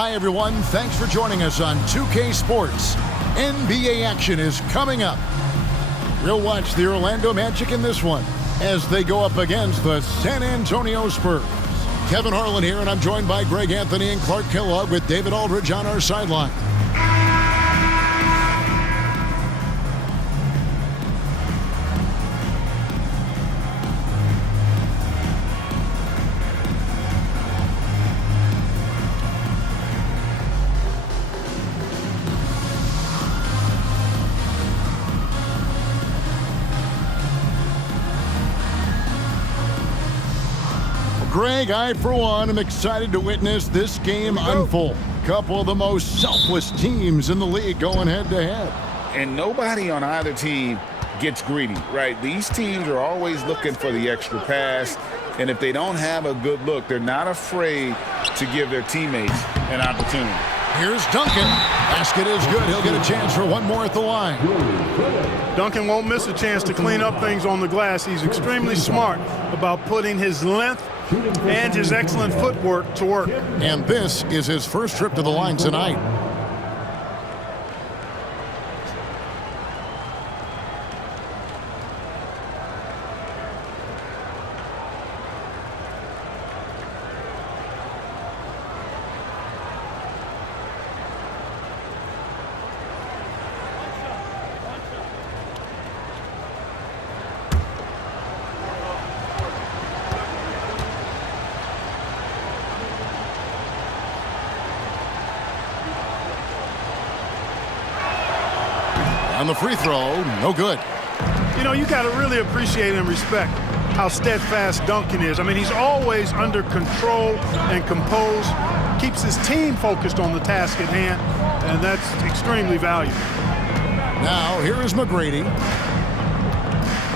Hi, everyone. Thanks for joining us on 2K Sports. NBA action is coming up. We'll watch the Orlando Magic in this one as they go up against the San Antonio Spurs. Kevin Harlan here, and I'm joined by Greg Anthony and Clark Kellogg with David Aldridge on our sideline. Greg, I, for one, am excited to witness this game unfold. Couple of the most selfless teams in the league going head-to-head. And nobody on either team gets greedy, right? These teams are always looking for the extra pass, and if they don't have a good look, they're not afraid to give their teammates an opportunity. Here's Duncan. Basket is good. He'll get a chance for one more at the line. Duncan won't miss a chance to clean up things on the glass. He's extremely smart about putting his length and his excellent footwork to work. And this is his first trip to the line tonight. On the free throw, no good. You know, you got to really appreciate and respect how steadfast Duncan is. I mean, he's always under control and composed, keeps his team focused on the task at hand, and that's extremely valuable. Now, here is McGrady.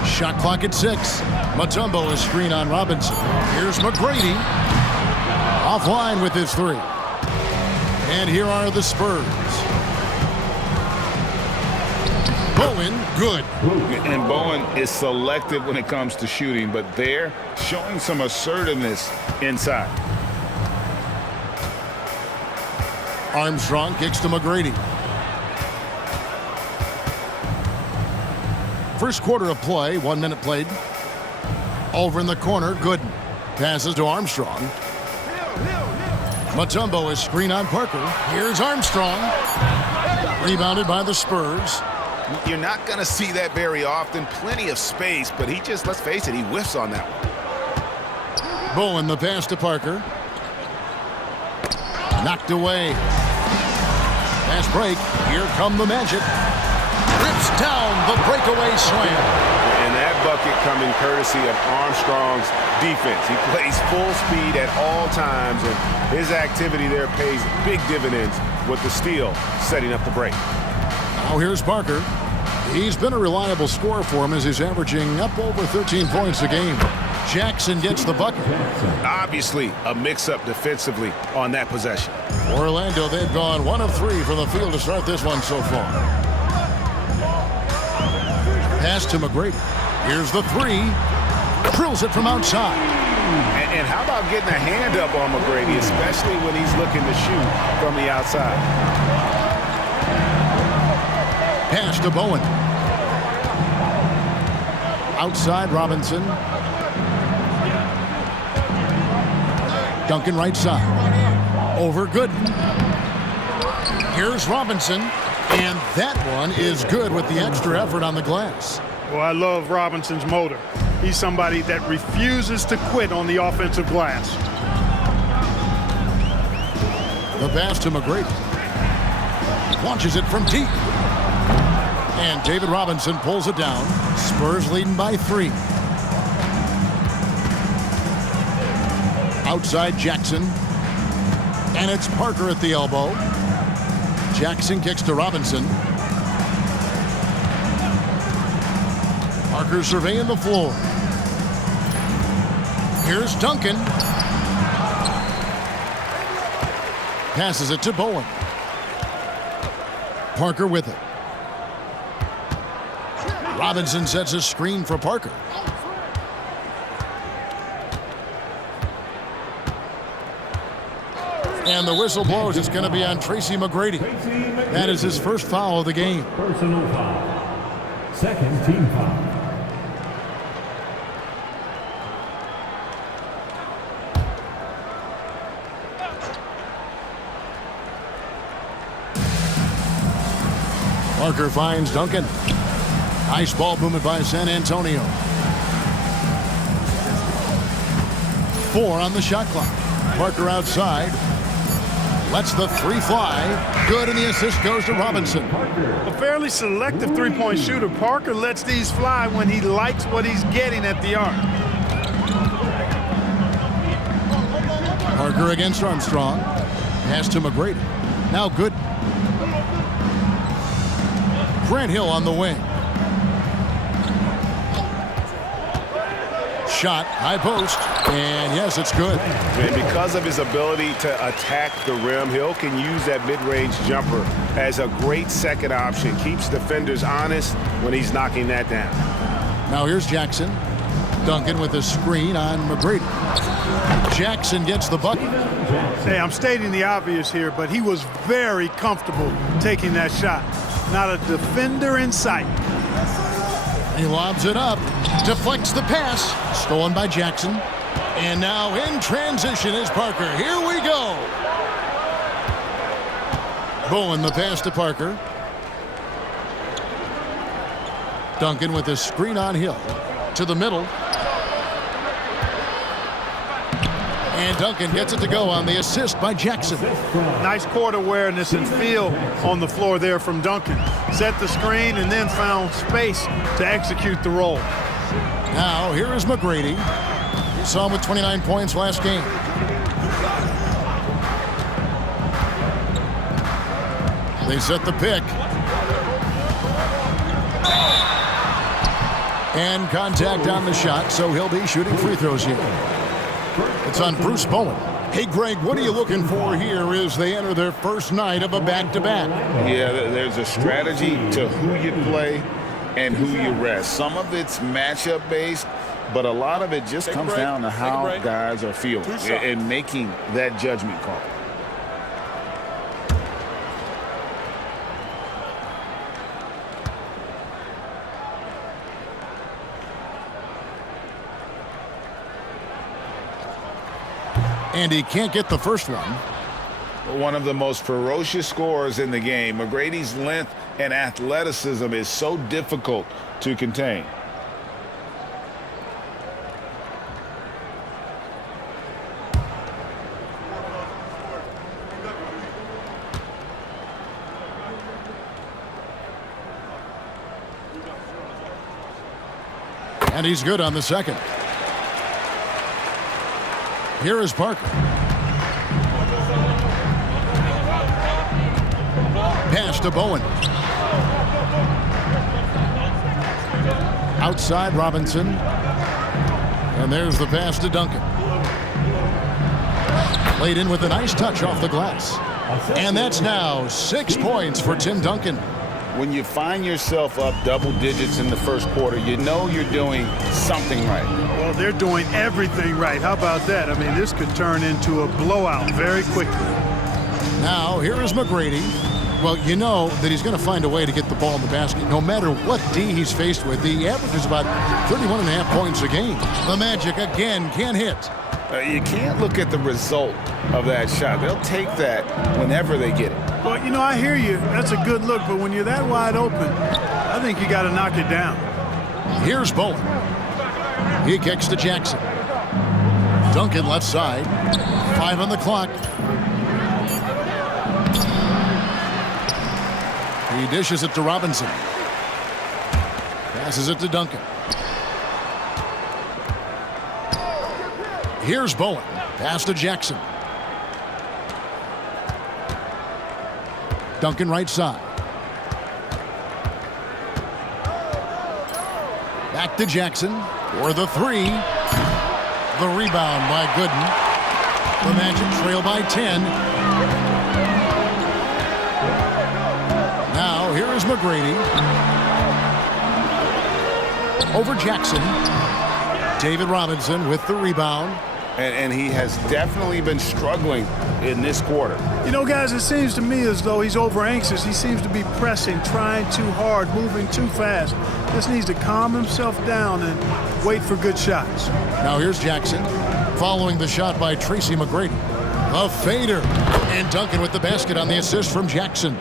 Shot clock at 6. Mutombo is screen on Robinson. Here's McGrady. Offline with his 3. And here are the Spurs. Bowen, good. And Bowen is selective when it comes to shooting, but they're showing some assertiveness inside. Armstrong kicks to McGrady. First quarter of play, 1 minute played. Over in the corner, Gooden. Passes to Armstrong. Mutombo is screen on Parker. Here's Armstrong. Rebounded by the Spurs. You're not going to see that very often. Plenty of space, but he just, let's face it, he whiffs on that one. Bowen, the pass to Parker. Knocked away. Pass break. Here come the Magic. Rips down the breakaway slam. And that bucket coming courtesy of Armstrong's defense. He plays full speed at all times, and his activity there pays big dividends with the steal setting up the break. Now here's Parker. He's been a reliable scorer for him as he's averaging up over 13 points a game. Jackson gets the bucket. Obviously, a mix-up defensively on that possession. Orlando, they've gone 1 of 3 from the field to start this one so far. Pass to McGrady. Here's the 3. Drills it from outside. And how about getting a hand up on McGrady, especially when he's looking to shoot from the outside? Pass to Bowen. Outside Robinson. Duncan right side. Over Gooden. Here's Robinson. And that one is good with the extra effort on the glass. Well, I love Robinson's motor. He's somebody that refuses to quit on the offensive glass. The pass to McGrady. Launches it from deep. And David Robinson pulls it down. Spurs leading by 3. Outside Jackson. And it's Parker at the elbow. Jackson kicks to Robinson. Parker surveying the floor. Here's Duncan. Passes it to Bowen. Parker with it. Robinson sets a screen for Parker. And the whistle blows. It's going to be on Tracy McGrady. That is his first foul of the game. Personal foul. Second team foul. Parker finds Duncan. Nice ball movement by San Antonio. 4 on the shot clock. Parker outside. Lets the 3 fly. Good, and the assist goes to Robinson. A fairly selective three-point shooter. Parker lets these fly when he likes what he's getting at the arc. Parker against Armstrong. Pass to McGrady. Now good. Grant Hill on the wing. Shot, high post, and yes, it's good. And because of his ability to attack the rim, Hill can use that mid-range jumper as a great second option. Keeps defenders honest when he's knocking that down. Now here's Jackson. Duncan with a screen on McGrady. Jackson gets the bucket. Hey, I'm stating the obvious here, but he was very comfortable taking that shot. Not a defender in sight. He lobs it up, deflects the pass, stolen by Jackson. And now in transition is Parker. Here we go. Bowen the pass to Parker. Duncan with a screen on Hill. To the middle. And Duncan gets it to go on the assist by Jackson. Nice court awareness and feel on the floor there from Duncan. Set the screen and then found space to execute the roll. Now here is McGrady. You saw him with 29 points last game. They set the pick. And contact on the shot, so he'll be shooting free throws here. It's on Bruce Bowen. Hey, Greg, what are you looking for here as they enter their first night of a back-to-back? Yeah, there's a strategy to who you play and who you rest. Some of it's matchup-based, but a lot of it just comes down to how guys are feeling and making that judgment call. And he can't get the first one. One of the most ferocious scorers in the game. McGrady's length and athleticism is so difficult to contain. And he's good on the second. Here is Parker. Pass to Bowen. Outside Robinson. And there's the pass to Duncan. Played in with a nice touch off the glass. And that's now 6 points for Tim Duncan. When you find yourself up double digits in the first quarter, you know you're doing something right. Well, they're doing everything right. How about that? I mean, this could turn into a blowout very quickly. Now, here is McGrady. Well, you know that he's going to find a way to get the ball in the basket. No matter what D he's faced with, he averages about 31.5 points a game. The Magic again can't hit. You can't look at the result of that shot. They'll take that whenever they get it. Well, you know, I hear you. That's a good look, but when you're that wide open, I think you got to knock it down. Here's Bowen. He kicks to Jackson. Duncan left side. 5 on the clock. He dishes it to Robinson. Passes it to Duncan. Here's Bowen. Pass to Jackson. Duncan right side. Back to Jackson for the 3. The rebound by Gooden. The Magic trail by 10. Now here is McGrady. Over Jackson. David Robinson with the rebound. And he has definitely been struggling in this quarter. You know, guys, it seems to me as though he's over anxious. He seems to be pressing, trying too hard, moving too fast. Just needs to calm himself down and wait for good shots. Now here's Jackson following the shot by Tracy McGrady. A fader. And Duncan with the basket on the assist from Jackson.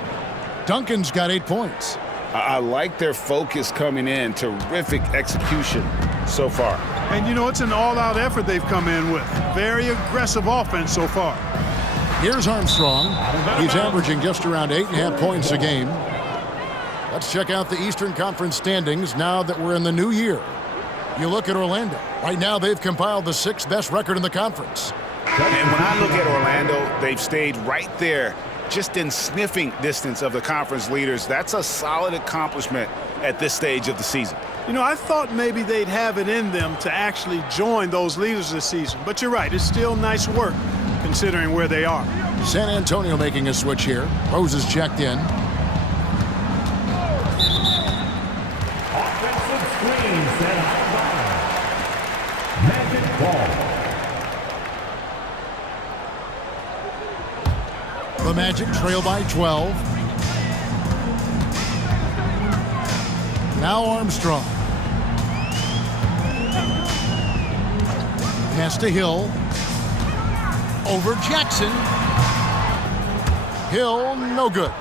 Duncan's got 8 points. I like their focus coming in. Terrific execution so far. And, you know, it's an all-out effort they've come in with. Very aggressive offense so far. Here's Armstrong. He's averaging just around 8.5 points a game. Let's check out the Eastern Conference standings now that we're in the new year. You look at Orlando. Right now, they've compiled the 6th best record in the conference. And when I look at Orlando, they've stayed right there, just in sniffing distance of the conference leaders. That's a solid accomplishment at this stage of the season. You know, I thought maybe they'd have it in them to actually join those leaders this season. But you're right, it's still nice work considering where they are. San Antonio making a switch here. Rose is checked in. Offensive screen set out by Magic Ball. The Magic trail by 12. Now Armstrong. Pass to Hill. Over Jackson. Hill, no good.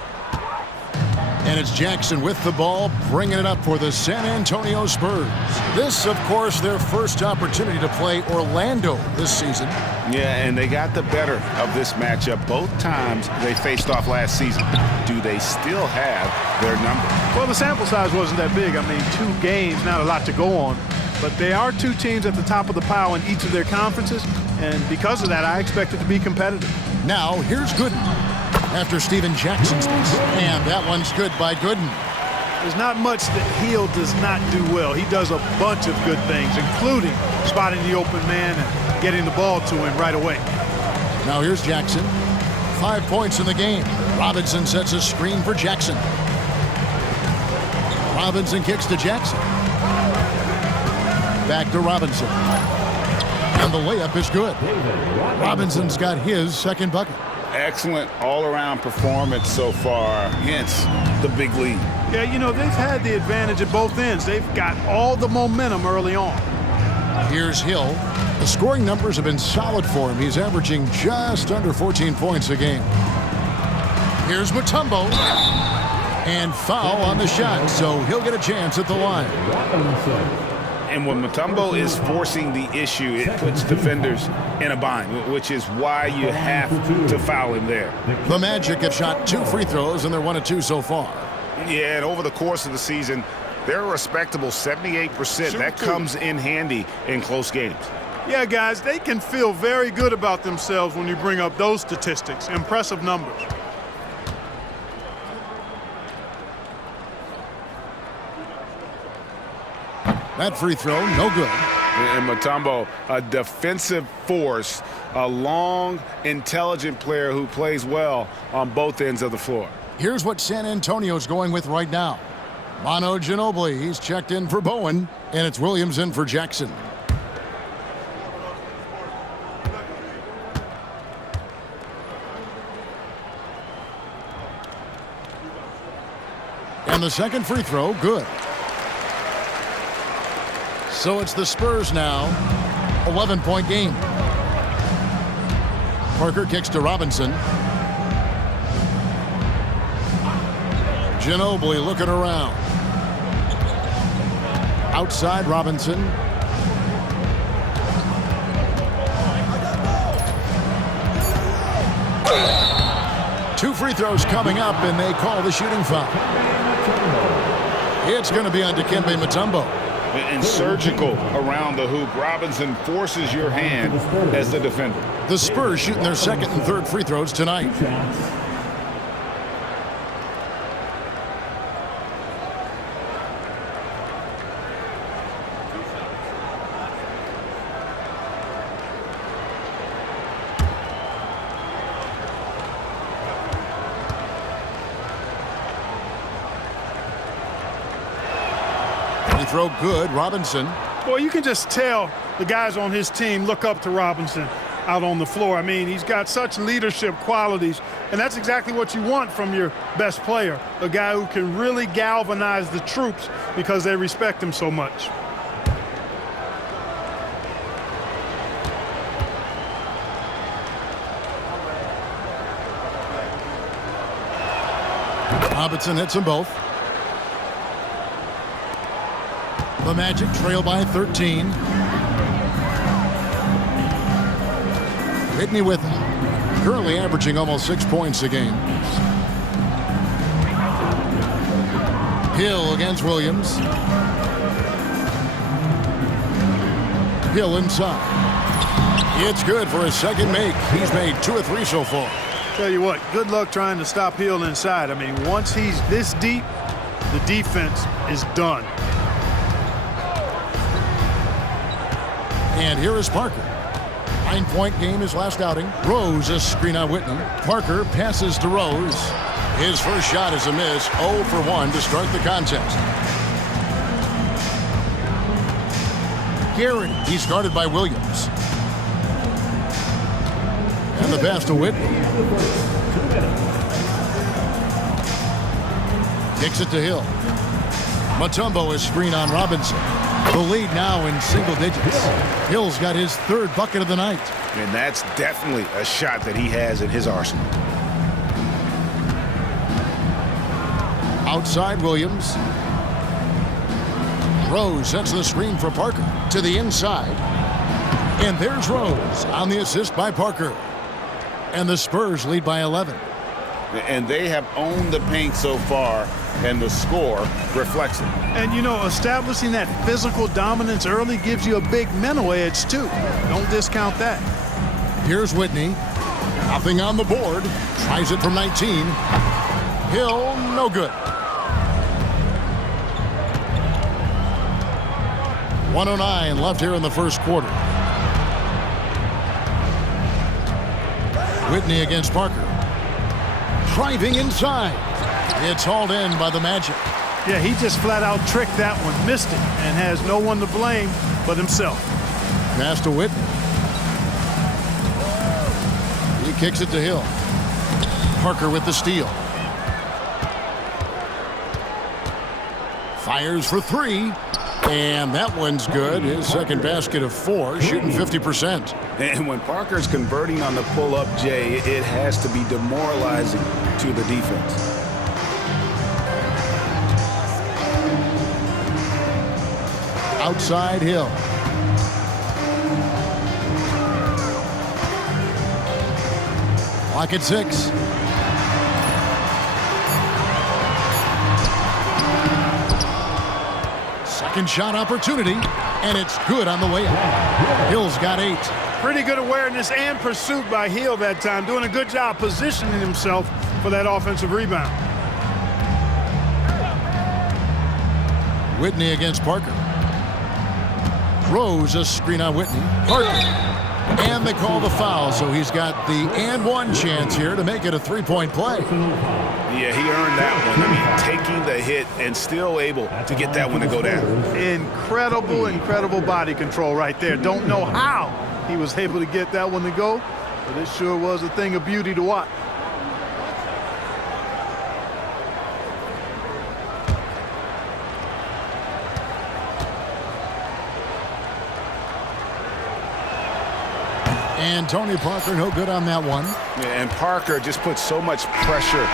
And it's Jackson with the ball, bringing it up for the San Antonio Spurs. This, of course, their first opportunity to play Orlando this season. Yeah, and they got the better of this matchup both times they faced off last season. Do they still have their number? Well, the sample size wasn't that big. I mean, 2 games, not a lot to go on. But they are 2 teams at the top of the pile in each of their conferences. And because of that, I expect it to be competitive. Now, here's Gooden. After Steven Jackson's miss. And that one's good by Gooden. There's not much that Hill does not do well. He does a bunch of good things, including spotting the open man and getting the ball to him right away. Now here's Jackson. 5 points in the game. Robinson sets a screen for Jackson. Robinson kicks to Jackson. Back to Robinson. And the layup is good. Robinson's got his second bucket. Excellent all-around performance so far, hence the big lead. Yeah, you know, they've had the advantage at both ends. They've got all the momentum early on. Here's Hill. The scoring numbers have been solid for him. He's averaging just under 14 points a game. Here's Mutombo. And foul on the shot, so he'll get a chance at the line. And when Mutombo is forcing the issue, it puts defenders in a bind, which is why you have to foul him there. The Magic have shot 2 free throws, and they're 1 of 2 so far. Yeah, and over the course of the season, they're a respectable 78%. That comes in handy in close games. Yeah, guys, they can feel very good about themselves when you bring up those statistics. Impressive numbers. That free throw, no good. And Mutombo, a defensive force, a long, intelligent player who plays well on both ends of the floor. Here's what San Antonio's going with right now. Manu Ginobili, he's checked in for Bowen, and it's Williams in for Jackson. And the second free throw, good. So it's the Spurs now, 11-point game. Parker kicks to Robinson. Ginobili looking around. Outside Robinson. Two free throws coming up, and they call the shooting foul. It's going to be on Dikembe Mutombo. And surgical around the hoop. Robinson forces your hand as the defender. The Spurs shooting their second and third free throws tonight. Throw good, Robinson. Boy, you can just tell the guys on his team look up to Robinson out on the floor. I mean, he's got such leadership qualities, and that's exactly what you want from your best player, a guy who can really galvanize the troops because they respect him so much. Robinson hits them both. The Magic trail by 13. Whitney with him. Currently averaging almost 6 points a game. Hill against Williams. Hill inside. It's good for his second make. He's made 2 or 3 so far. Tell you what, good luck trying to stop Hill inside. I mean, once he's this deep, the defense is done. And here is Parker. 9-point game his last outing. Rose a screen on Whitney. Parker passes to Rose. His first shot is a miss. 0 for 1 to start the contest. Garrett, he's guarded by Williams. And the pass to Whitney. Kicks it to Hill. Mutombo is screen on Robinson. The lead now in single digits. Hill's got his 3rd bucket of the night. And that's definitely a shot that he has in his arsenal. Outside Williams. Rose sets the screen for Parker to the inside. And there's Rose on the assist by Parker. And the Spurs lead by 11. And they have owned the paint so far, and the score reflects it. And, you know, establishing that physical dominance early gives you a big mental edge, too. Don't discount that. Here's Whitney. Nothing on the board. Tries it from 19. Hill, no good. 1:09 left here in the first quarter. Whitney against Parker. Driving inside. It's hauled in by the Magic. Yeah, he just flat out tricked that one, missed it, and has no one to blame but himself. Pass to Whitney. He kicks it to Hill. Parker with the steal. Fires for 3. And that one's good. His second basket of 4, shooting 50%. And when Parker's converting on the pull-up, Jay, it has to be demoralizing to the defense. Outside Hill. Clock at 6. Second shot opportunity, and it's good on the way up. Hill's got 8. Pretty good awareness and pursuit by Hill that time, doing a good job positioning himself for that offensive rebound. Whitney against Parker. Rose a screen on Whitney. Parker. And they call the foul, so he's got the and one chance here to make it a 3-point play. Yeah, he earned that one. I mean, taking the hit and still able to get that one to go down. Incredible, incredible body control right there. Don't know how he was able to get that one to go, but it sure was a thing of beauty to watch. And Tony Parker, no good on that one. Yeah, and Parker just puts so much pressure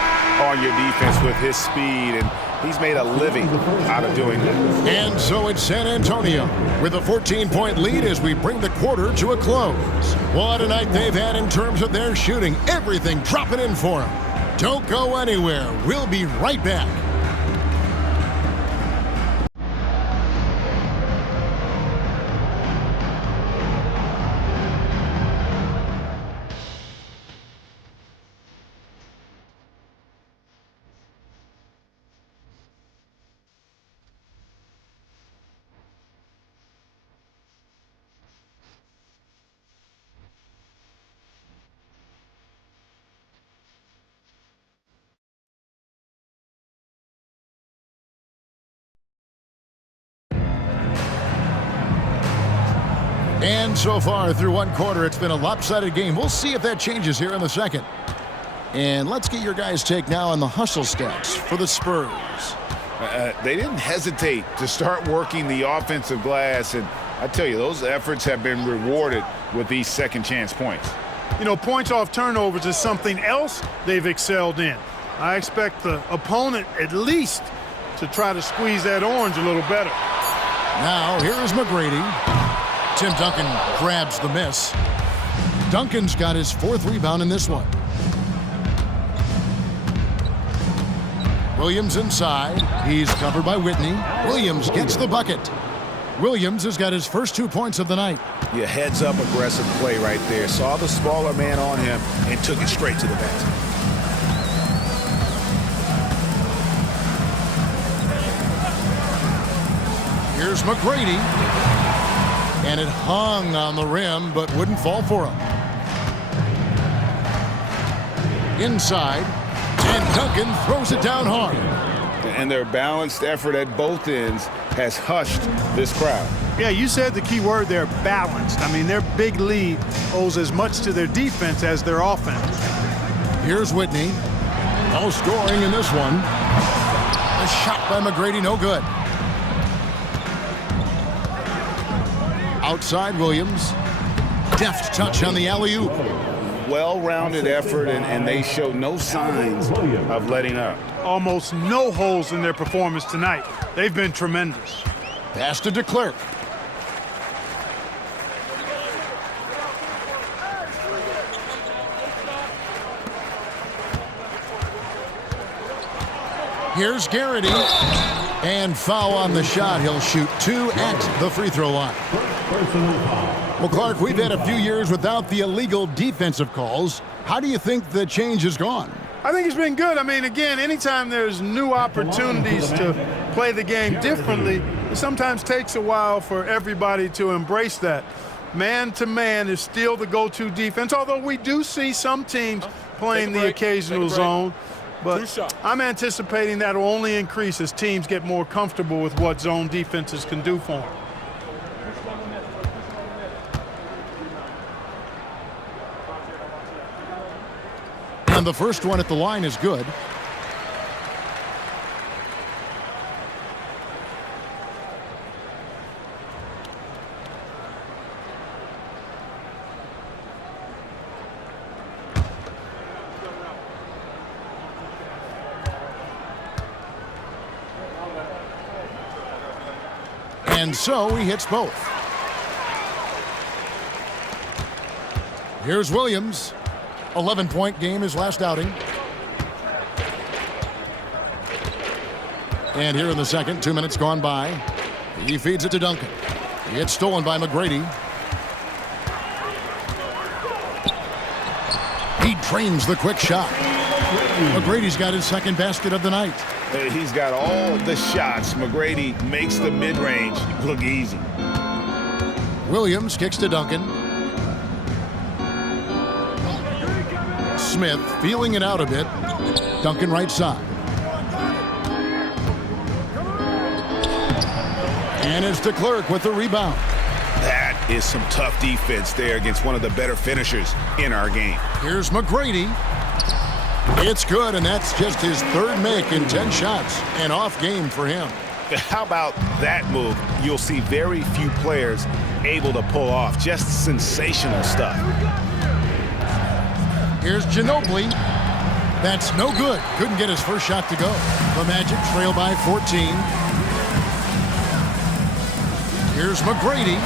on your defense with his speed, and he's made a living out of doing that. And so it's San Antonio with a 14-point lead as we bring the quarter to a close. What a night they've had in terms of their shooting. Everything dropping in for them. Don't go anywhere. We'll be right back. And so far through one quarter, it's been a lopsided game. We'll see if that changes here in the second. And let's get your guys' take now on the hustle stats for the Spurs. They didn't hesitate to start working the offensive glass, and I tell you, those efforts have been rewarded with these second chance points. You know, points off turnovers is something else they've excelled in. I expect the opponent at least to try to squeeze that orange a little better. Now, here is McGrady. Tim Duncan grabs the miss. Duncan's got his 4th rebound in this one. Williams inside. He's covered by Whitney. Williams gets the bucket. Williams has got his first 2 points of the night. Yeah, heads-up aggressive play right there. Saw the smaller man on him and took it straight to the basket. Here's McGrady. And it hung on the rim, but wouldn't fall for him. Inside. And Duncan throws it down hard. And their balanced effort at both ends has hushed this crowd. Yeah, you said the key word there, balanced. I mean, their big lead owes as much to their defense as their offense. Here's Whitney. No scoring in this one. A shot by McGrady, no good. Outside Williams. Deft touch on the alley-oop. Well-rounded effort, and they show no signs of letting up. Almost no holes in their performance tonight. They've been tremendous. Pass to DeClerc. Here's Garrity. And foul on the shot. He'll shoot 2 at the free throw line. Well, Clark, we've had a few years without the illegal defensive calls. How do you think the change has gone? I think it's been good. I mean, again, anytime there's new opportunities to play the game differently, it sometimes takes a while for everybody to embrace that. Man-to-man is still the go-to defense, although we do see some teams playing the occasional zone. But I'm anticipating that will only increase as teams get more comfortable with what zone defenses can do for them. And the first one at the line is good. And so he hits both. Here's Williams. 11-point game his last outing. And here in the second, 2 minutes gone by. He feeds it to Duncan. It's stolen by McGrady. He drains the quick shot. McGrady's got his second basket of the night. He's got all the shots. McGrady makes the mid-range look easy. Williams kicks to Duncan. Smith feeling it out a bit. Duncan right side. And it's DeClerc with the rebound. That is some tough defense there against one of the better finishers in our game. Here's McGrady. It's good, and that's just his third make in 10 shots. An off game for him. How about that move? You'll see very few players able to pull off. Just sensational stuff. Here's Ginobili. That's no good. Couldn't get his first shot to go. The Magic trail by 14. Here's McGrady.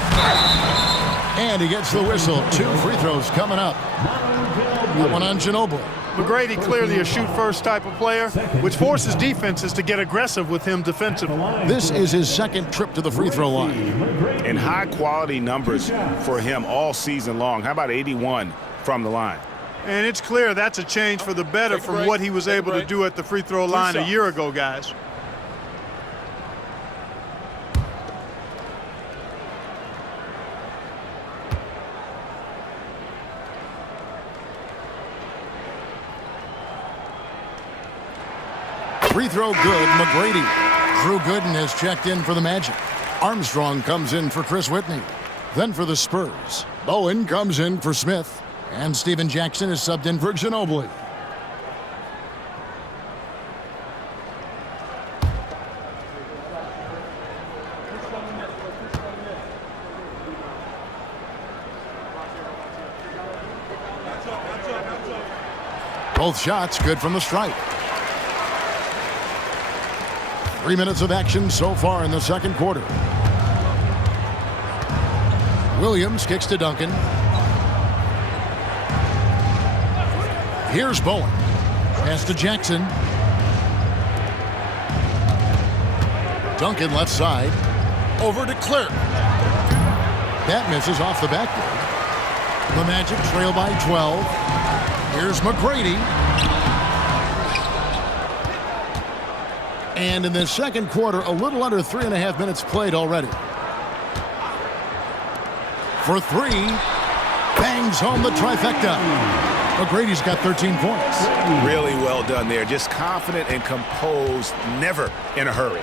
And he gets the whistle. 2 free throws coming up. That one on Ginobili. McGrady clearly a shoot-first type of player, which forces defenses to get aggressive with him defensively. This is his second trip to the free throw line. And high-quality numbers for him all season long. How about 81 from the line? And it's clear that's a change for the better from what he was able to do at the free throw line a year ago, guys. Free throw good, McGrady. Drew Gooden has checked in for the Magic. Armstrong comes in for Chris Whitney. Then for the Spurs, Bowen comes in for Smith, and Steven Jackson is subbed in for Ginobili. Both shots good from the stripe. 3 minutes of action so far in the second quarter. Williams kicks to Duncan. Here's Bowen. Pass to Jackson. Duncan left side. Over to Clerk. That misses off the backboard. The Magic trail by 12. Here's McGrady. And in the second quarter, a little under 3.5 minutes played already. For three, bangs home the trifecta. McGrady's got 13 points. Really well done there. Just confident and composed, never in a hurry.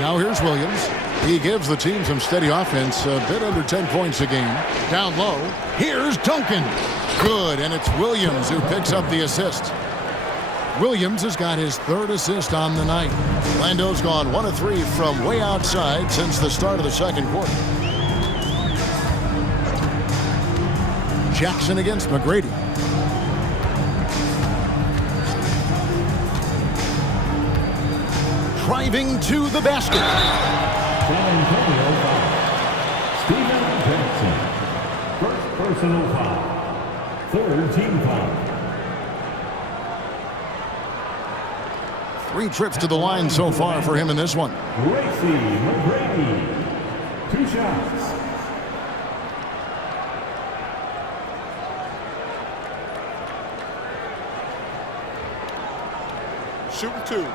Now here's Williams. He gives the team some steady offense, a bit under 10 points a game. Down low, here's Duncan. Good, and it's Williams who picks up the assist. Williams has got his third assist on the night. Orlando's gone 1 of 3 from way outside since the start of the second quarter. Jackson against McGrady. Driving to the basket. San Antonio foul. Steven Jackson. First personal foul. Third team foul. 3 trips to the line so far for him in this one. Tracy McGrady. 2 shots. Shooting 2.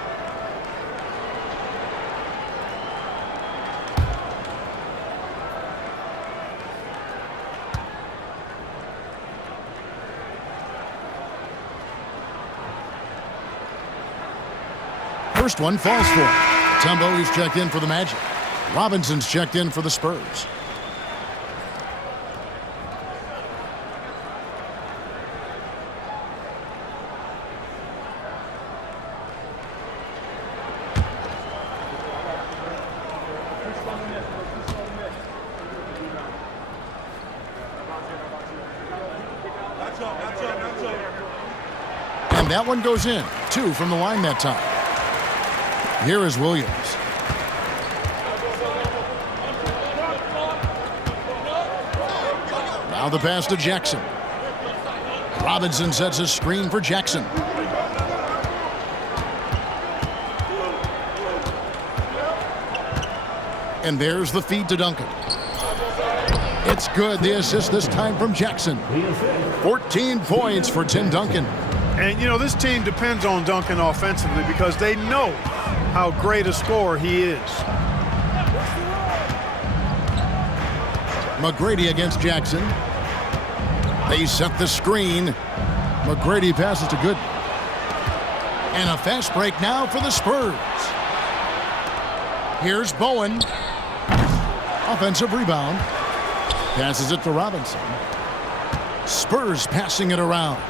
First one falls for him. Tumbo, he's checked in for the Magic. Robinson's checked in for the Spurs. And that one goes in. 2 from the line that time. Here is Williams. Now the pass to Jackson. Robinson sets a screen for Jackson. And there's the feed to Duncan. It's good. The assist this time from Jackson. 14 points for Tim Duncan. And, you know, this team depends on Duncan offensively because they know how great a scorer he is. McGrady against Jackson. They set the screen. McGrady passes to Gooden. And a fast break now for the Spurs. Here's Bowen. Offensive rebound. Passes it to Robinson. Spurs passing it around.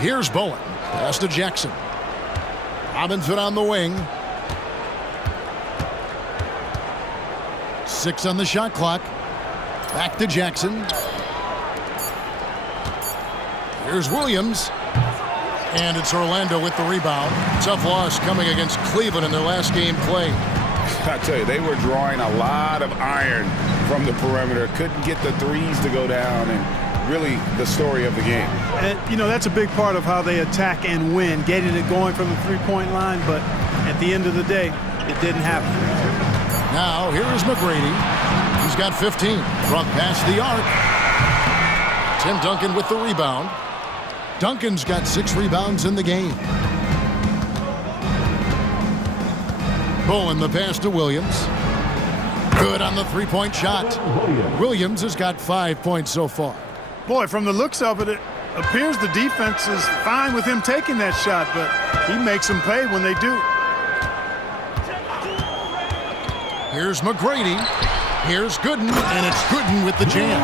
Here's Bowen. Pass to Jackson. Robinson on the wing. 6 on the shot clock. Back to Jackson. Here's Williams. And it's Orlando with the rebound. Tough loss coming against Cleveland in their last game played. I tell you, they were drawing a lot of iron from the perimeter. Couldn't get the threes to go down, and really the story of the game. And, you know, that's a big part of how they attack and win, getting it going from the three-point line, but at the end of the day, it didn't happen. Now, here is McGrady. He's got 15 from past the arc. Tim Duncan with the rebound. Duncan's got 6 rebounds in the game. Bowen the pass to Williams. Good on the three-point shot. Williams has got 5 points so far. Boy, from the looks of it, it appears the defense is fine with him taking that shot, but he makes them pay when they do. Here's McGrady. Here's Gooden, and it's Gooden with the jam.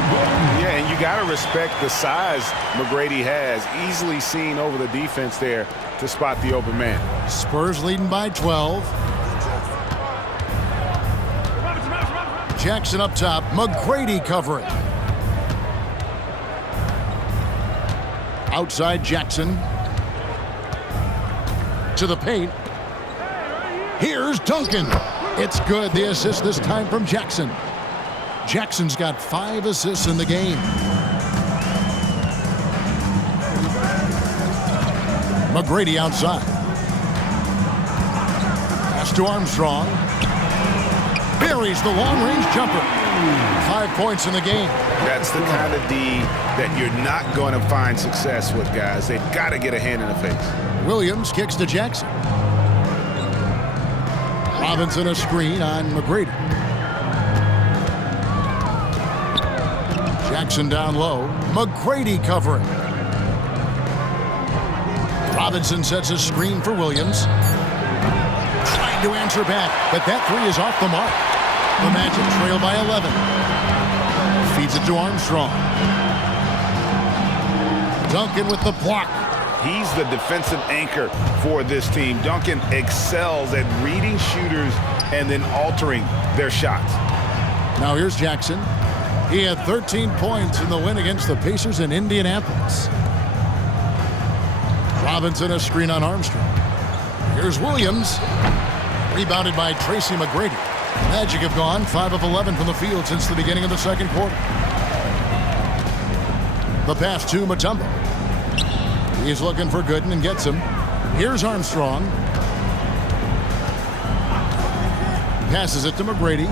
Yeah, and you got to respect the size McGrady has. Easily seen over the defense there to spot the open man. Spurs leading by 12. Jackson up top. McGrady covering. Outside Jackson. To the paint. Here's Duncan. It's good. The assist this time from Jackson. Jackson's got 5 assists in the game. McGrady outside. Pass to Armstrong. Buries the long-range jumper. 5 points in the game. That's the kind of D that you're not going to find success with, guys. They've got to get a hand in the face. Williams kicks to Jackson. Robinson a screen on McGrady. Jackson down low. McGrady covering. Robinson sets a screen for Williams. Trying to answer back, but that 3 is off the mark. The Magic trail by 11. Feeds it to Armstrong. Duncan with the block. He's the defensive anchor for this team. Duncan excels at reading shooters and then altering their shots. Now here's Jackson. He had 13 points in the win against the Pacers in Indianapolis. Robinson a screen on Armstrong. Here's Williams. Rebounded by Tracy McGrady. Magic have gone 5 of 11 from the field since the beginning of the second quarter. The pass to Mutombo. He's looking for Gooden and gets him. Here's Armstrong. Passes it to McGrady.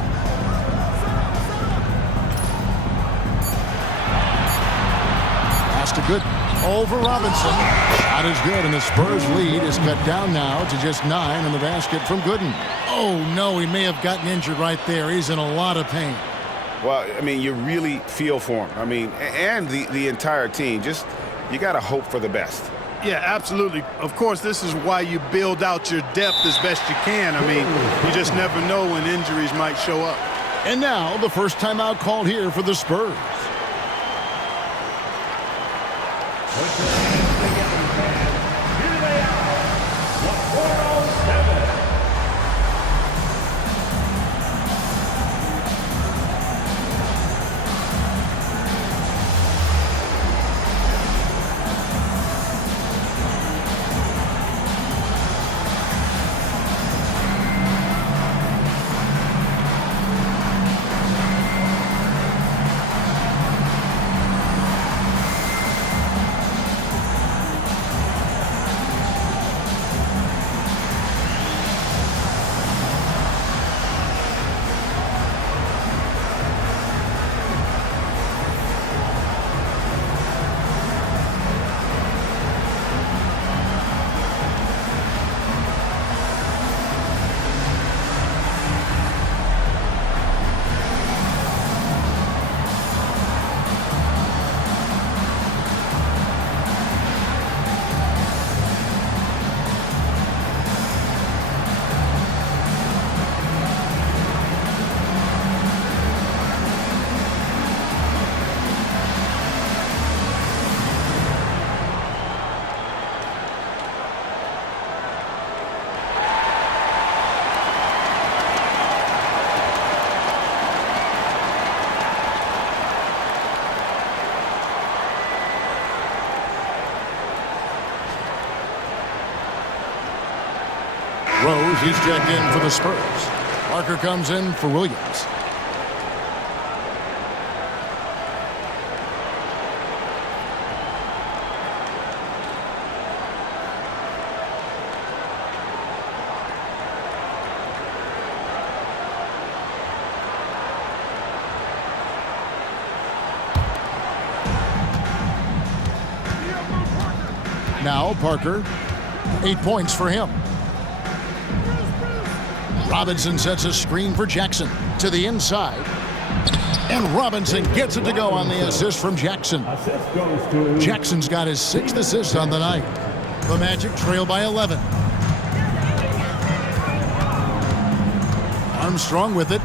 Pass to Gooden. Over Robinson. Shot is good, and the Spurs lead is cut down now to just 9 in the basket from Gooden. Oh, no, he may have gotten injured right there. He's in a lot of pain. Well, I mean, you really feel for him. I mean, and the entire team. Just, you got to hope for the best. Yeah, absolutely. Of course, this is why you build out your depth as best you can. I mean, you just never know when injuries might show up. And now, the first timeout called here for the Spurs. Rose, he's checked in for the Spurs. Parker comes in for Williams. Now Parker, 8 points for him. Robinson sets a screen for Jackson to the inside. And Robinson gets it to go on the assist from Jackson. Jackson's got his 6th assist on the night. The Magic trail by 11. Armstrong with it.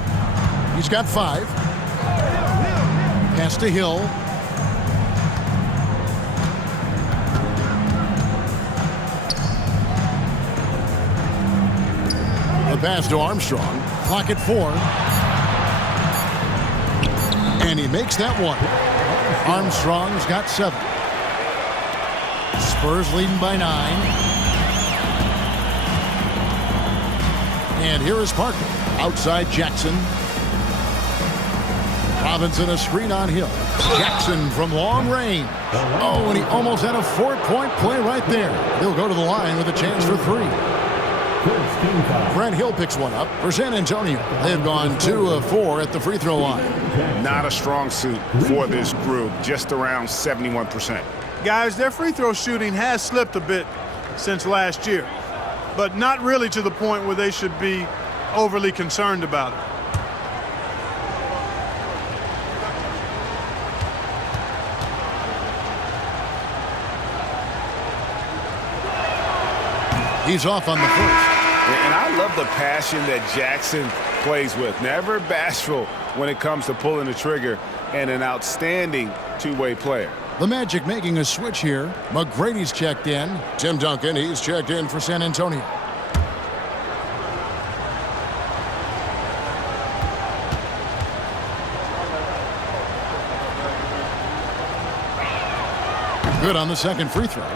He's got 5. Pass to Hill. The pass to Armstrong. Clock at 4. And he makes that one. Armstrong's got 7. Spurs leading by 9. And here is Parker. Outside Jackson. Robinson a screen on Hill. Jackson from long range. Oh, and he almost had a 4-point play right there. He'll go to the line with a chance for 3. Grant Hill picks one up for San Antonio. They've gone 2 of 4 at the free throw line. Not a strong suit for this group, just around 71%. Guys, their free throw shooting has slipped a bit since last year, but not really to the point where they should be overly concerned about it. He's off on the first. And I love the passion that Jackson plays with. Never bashful when it comes to pulling the trigger, and an outstanding two-way player. The Magic making a switch here. McGrady's checked in. Tim Duncan, he's checked in for San Antonio. Good on the second free throw.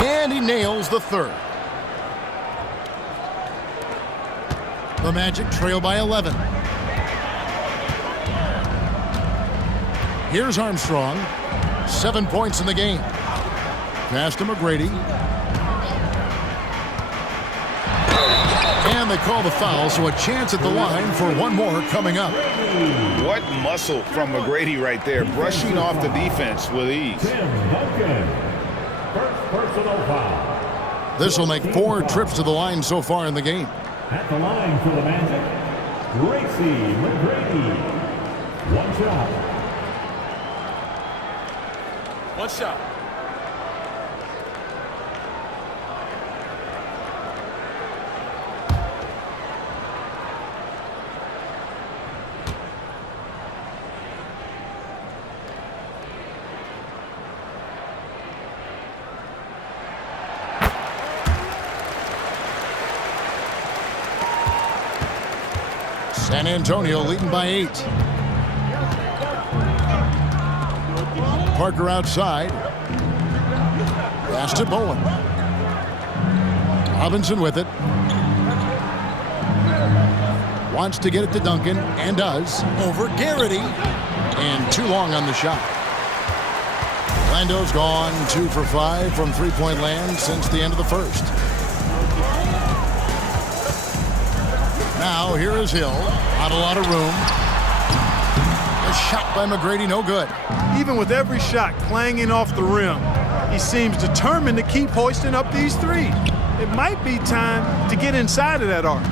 And he nails the third. The Magic trail by 11. Here's Armstrong. 7 points in the game. Pass to McGrady. And they call the foul, so a chance at the line for one more coming up. What muscle from McGrady right there, brushing off the defense with ease. First personal foul. This will make 4 trips to the line so far in the game. At the line for the Magic, Gracie McGrady. One shot. One shot. San Antonio leading by 8. Parker outside. Pass to Bowen. Robinson with it. Wants to get it to Duncan, and does. Over Garrity. And too long on the shot. Orlando's gone 2 for 5 from three-point land since the end of the first. Now here is Hill. Not a lot of room. A shot by McGrady, no good. Even with every shot clanging off the rim, he seems determined to keep hoisting up these threes. It might be time to get inside of that arc.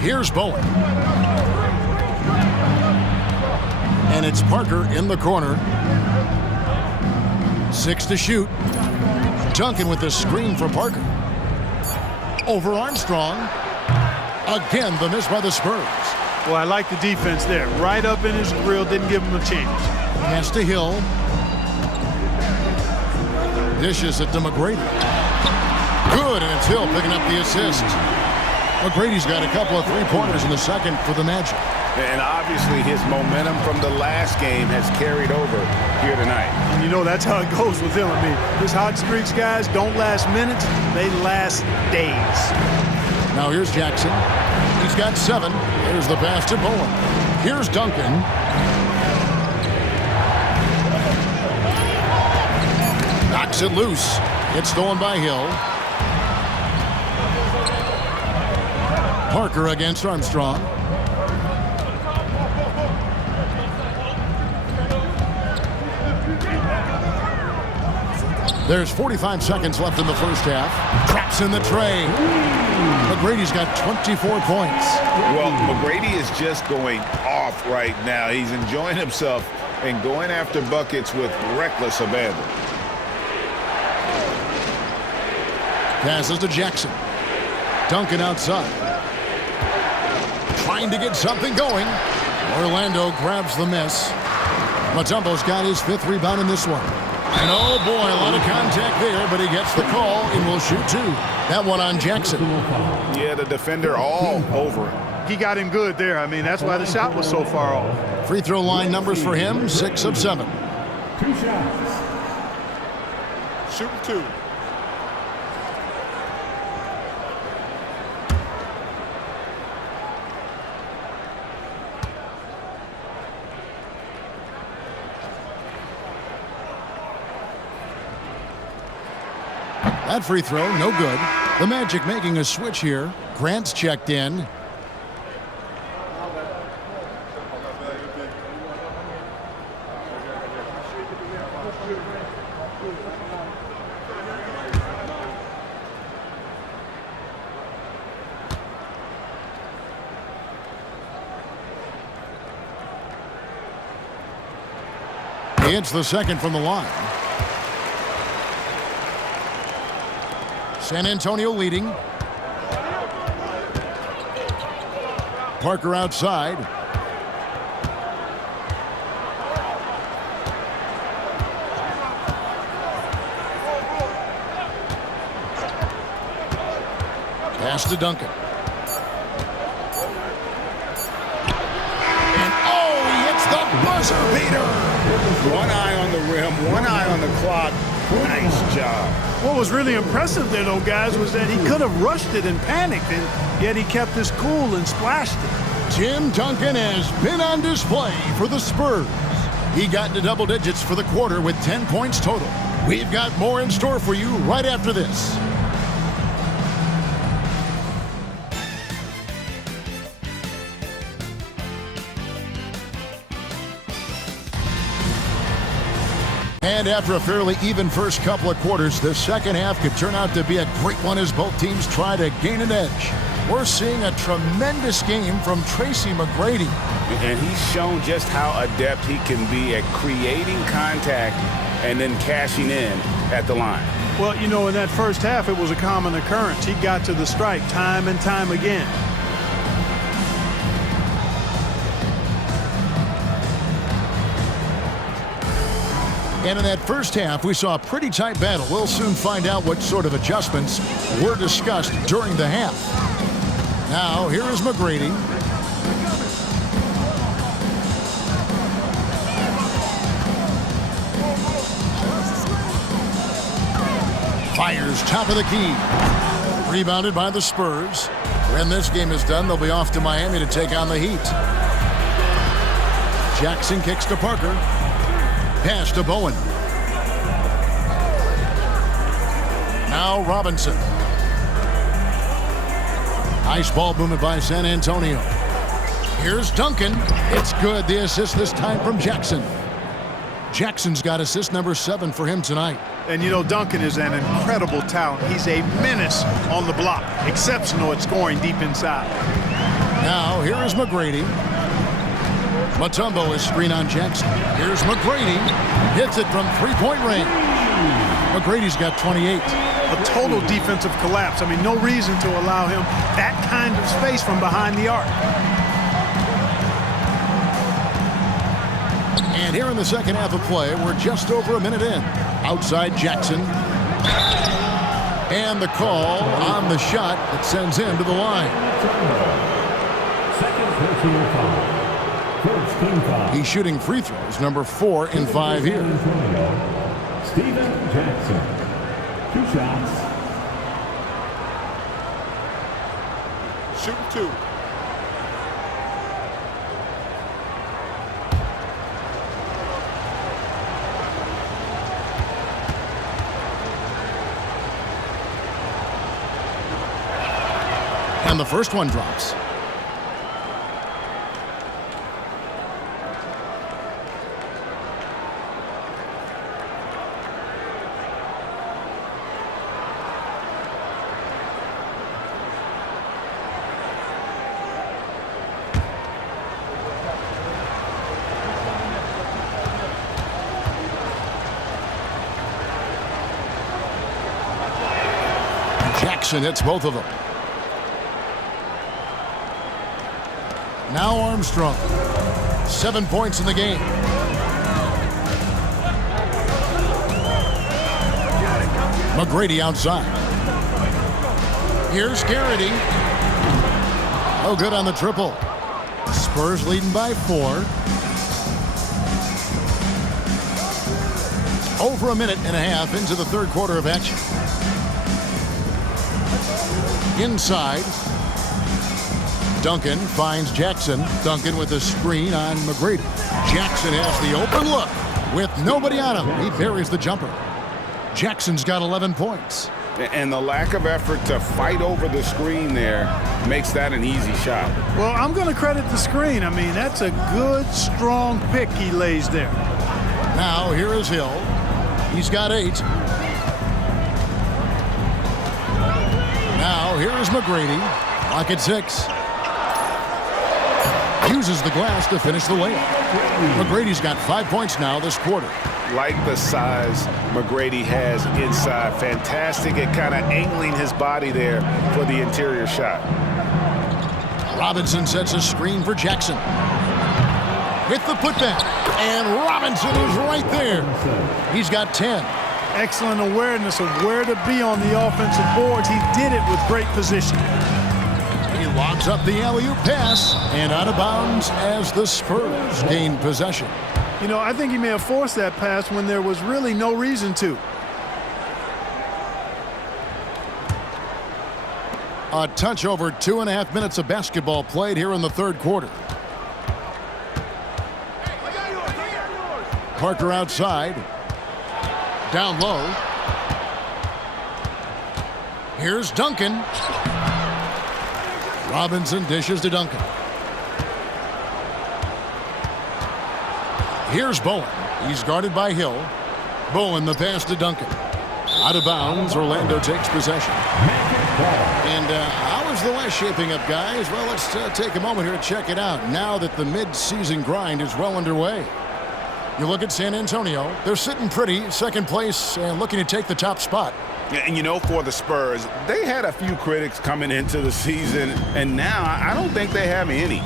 Here's Bowen. And it's Parker in the corner. 6 to shoot. Duncan with the screen for Parker. Over Armstrong. Again, the miss by the Spurs. Well, I like the defense there. Right up in his grill, didn't give him a chance. Pass to Hill. Dishes it to McGrady. Good, and it's Hill picking up the assist. McGrady's got a couple of three-pointers in the second for the Magic. And obviously his momentum from the last game has carried over here tonight. And you know that's how it goes with him. I mean, his hot streaks, guys, don't last minutes. They last days. Now here's Jackson. He's got 7. Here's the pass to Bowen. Here's Duncan. Knocks it loose. It's stolen by Hill. Parker against Armstrong. There's 45 seconds left in the first half. Traps in the tray. McGrady's got 24 points. Well, McGrady is just going off right now. He's enjoying himself and going after buckets with reckless abandon. Passes to Jackson. Duncan outside. Trying to get something going. Orlando grabs the miss. Mutombo's got his 5th rebound in this one. And oh boy, a lot of contact there, but he gets the call and will shoot 2. That one on Jackson. Yeah, the defender all over him. He got him good there. I mean, that's why the shot was so far off. Free throw line numbers for him, 6 of 7. 2 shots. Shooting 2. That free throw, no good. The Magic making a switch here. Grant's checked in. He hits the second from the line. San Antonio leading. Parker outside. Pass to Duncan. And oh, he hits the buzzer beater. One eye on the rim, one eye on the clock. Nice job. What was really impressive there, though, guys, was that he could have rushed it and panicked, and yet he kept his cool and splashed it. Tim Duncan has been on display for the Spurs. He got into double digits for the quarter with 10 points total. We've got more in store for you right after this. And after a fairly even first couple of quarters, the second half could turn out to be a great one as both teams try to gain an edge. We're seeing a tremendous game from Tracy McGrady. And he's shown just how adept he can be at creating contact and then cashing in at the line. Well, you know, in that first half, it was a common occurrence. He got to the strike time and time again. And in that first half, we saw a pretty tight battle. We'll soon find out what sort of adjustments were discussed during the half. Now, here is McGrady. Fires top of the key. Rebounded by the Spurs. When this game is done, they'll be off to Miami to take on the Heat. Jackson kicks to Parker. Pass to Bowen. Now Robinson. Nice ball movement by San Antonio. Here's Duncan. It's good. The assist this time from Jackson. Jackson's got assist number 7 for him tonight. And, you know, Duncan is an incredible talent. He's a menace on the block. Exceptional at scoring deep inside. Now, here is McGrady. Mutombo is screen on Jackson. Here's McGrady. Hits it from three-point range. McGrady's got 28. A total defensive collapse. I mean, no reason to allow him that kind of space from behind the arc. And here in the second half of play, we're just over a minute in. Outside Jackson. And the call on the shot that sends him to the line. Second personal foul. First team foul. He's shooting free throws, number 4 in 5 here. Steven Jackson. 2 shots. Shooting 2. And the first one drops. Jackson hits both of them. Now Armstrong. 7 points in the game. McGrady outside. Here's Garrity. No good on the triple. Spurs leading by 4. Over a minute and a half into the third quarter of action. Inside. Duncan finds Jackson. Duncan with a screen on McGrady. Jackson has the open look with nobody on him. He buries the jumper. Jackson's got 11 points. And the lack of effort to fight over the screen there makes that an easy shot. Well, I'm going to credit the screen. I mean, that's a good, strong pick he lays there. Now here is Hill. He's got 8. Now here is McGrady. Lock at 6. Uses the glass to finish the layup. McGrady's got 5 points now this quarter. Like the size McGrady has inside. Fantastic at kind of angling his body there for the interior shot. Robinson sets a screen for Jackson. With the putback. And Robinson is right there. He's got 10. Excellent awareness of where to be on the offensive boards. He did it with great position. He lobs up the alley-oop pass and out of bounds as the Spurs gain possession. You know, I think he may have forced that pass when there was really no reason to. A touch over 2.5 minutes of basketball played here in the third quarter. Parker outside. Down low. Here's Duncan. Robinson dishes to Duncan. Here's Bowen. He's guarded by Hill. Bowen the pass to Duncan. Out of bounds. Orlando takes possession. And how is the West shaping up, guys? Well, let's take a moment here to check it out now that the mid-season grind is well underway. You look at San Antonio. They're sitting pretty, second place, and looking to take the top spot. And you know, for the Spurs, they had a few critics coming into the season, and now I don't think they have any.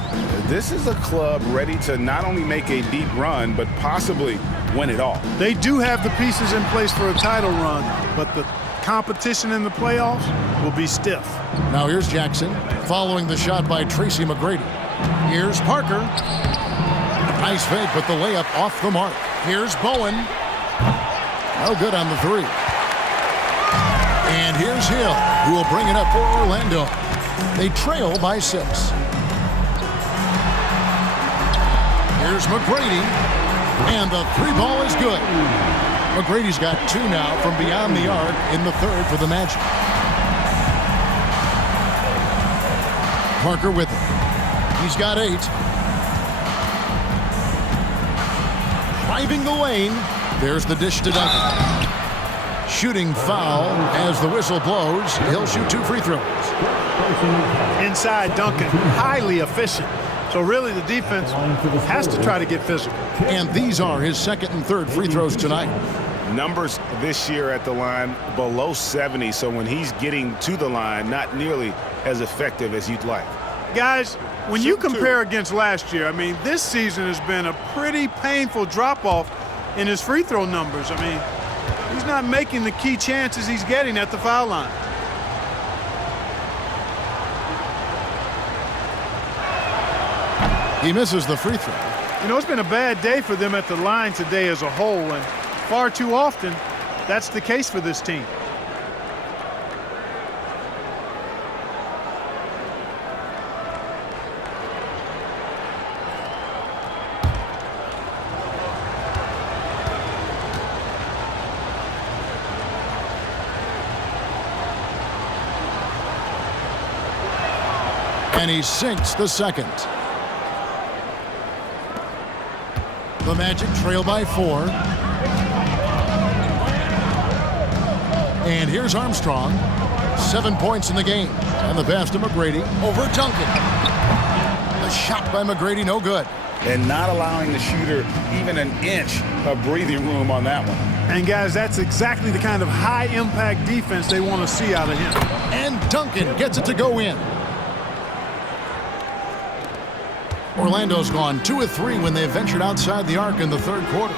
This is a club ready to not only make a deep run, but possibly win it all. They do have the pieces in place for a title run, but the competition in the playoffs will be stiff. Now here's Jackson, following the shot by Tracy McGrady. Here's Parker. Nice fake, but the layup off the mark. Here's Bowen. No good on the 3. And here's Hill, who will bring it up for Orlando. They trail by 6. Here's McGrady, and the 3 ball is good. McGrady's got 2 now from beyond the arc in the third for the Magic. Parker with it. He's got 8. Driving the lane. There's the dish to Duncan. Shooting foul as the whistle blows. He'll shoot 2 free throws. Inside Duncan, highly efficient. So really the defense has to try to get physical. And these are his second and third free throws tonight. Numbers this year at the line below 70, so when he's getting to the line, not nearly as effective as you'd like. Guys, when you compare against last year, I mean, this season has been a pretty painful drop-off in his free throw numbers. I mean, he's not making the key chances he's getting at the foul line. He misses the free throw. You know, it's been a bad day for them at the line today as a whole, and far too often, that's the case for this team. And he sinks the second. The Magic trail by 4. And here's Armstrong. 7 points in the game. And the pass to McGrady over Duncan. The shot by McGrady, no good. And not allowing the shooter even an inch of breathing room on that one. And, guys, that's exactly the kind of high-impact defense they want to see out of him. And Duncan gets it to go in. Orlando's gone 2 of 3 when they ventured outside the arc in the third quarter.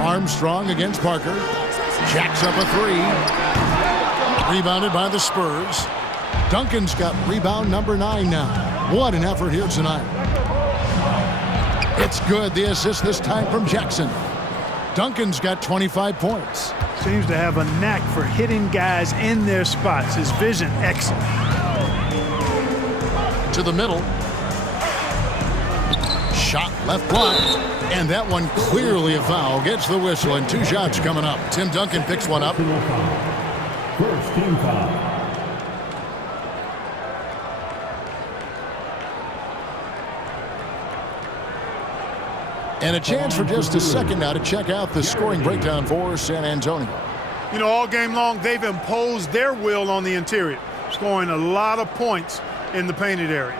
Armstrong against Parker. Jacks up a 3. Rebounded by the Spurs. Duncan's got rebound number 9 now. What an effort here tonight. It's good. The assist this time from Jackson. Duncan's got 25 points. Seems to have a knack for hitting guys in their spots. His vision, excellent. To the middle. Shot left block. And that one clearly a foul. Gets the whistle and 2 shots coming up. Tim Duncan picks one up. First team foul. And a chance for just a second now to check out the scoring breakdown for San Antonio. You know, all game long, they've imposed their will on the interior, scoring a lot of points in the painted area.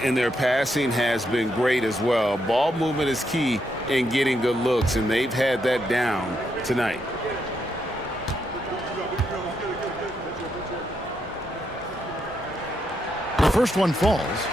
And their passing has been great as well. Ball movement is key in getting good looks, and they've had that down tonight. The first one falls.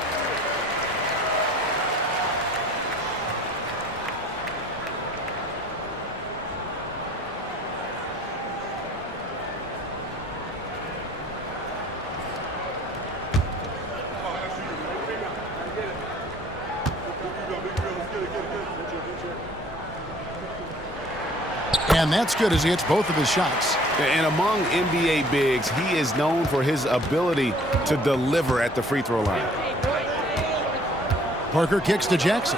And that's good as he hits both of his shots. And among NBA bigs, he is known for his ability to deliver at the free throw line. Parker kicks to Jackson.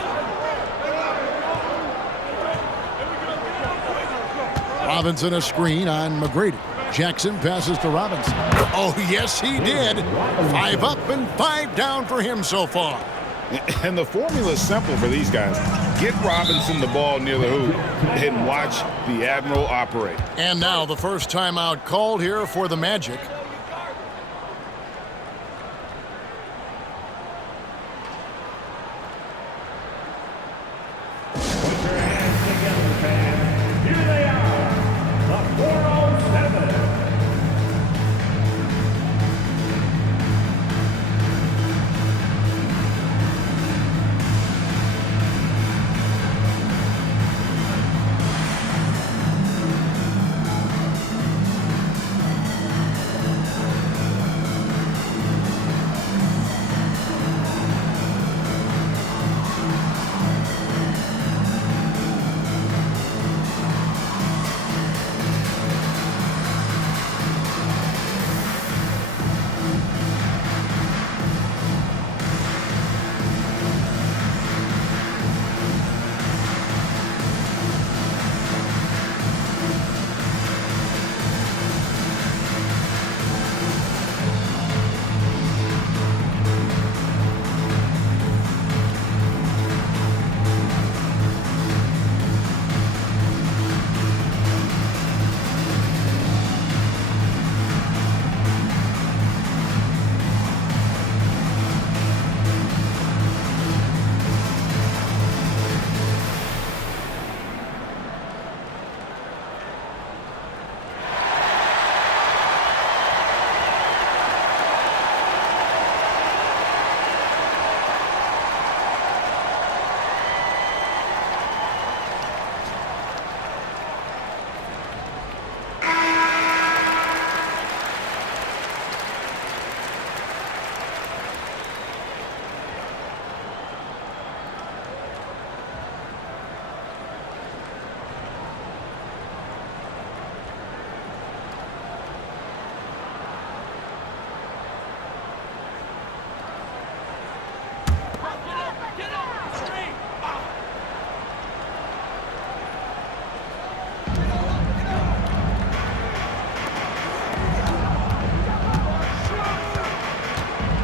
Robinson a screen on McGrady. Jackson passes to Robinson. Oh, yes, he did. 5 up and 5 down for him so far. And the formula is simple for these guys. Get Robinson the ball near the hoop and watch the Admiral operate. And now the first timeout called here for the Magic. Put your hands together, fans. Here they are, the 407.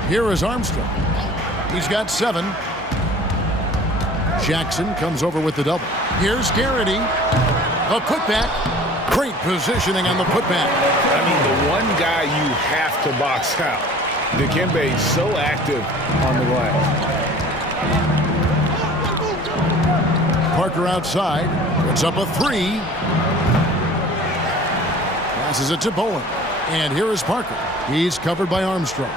Here is Armstrong. He's got 7. Jackson comes over with the double. Here's Garrity. A putback. Great positioning on the putback. I mean, the one guy you have to box out. Dikembe so active on the glass. Parker outside. Puts up a three. Passes it to Bowen. And here is Parker. He's covered by Armstrong.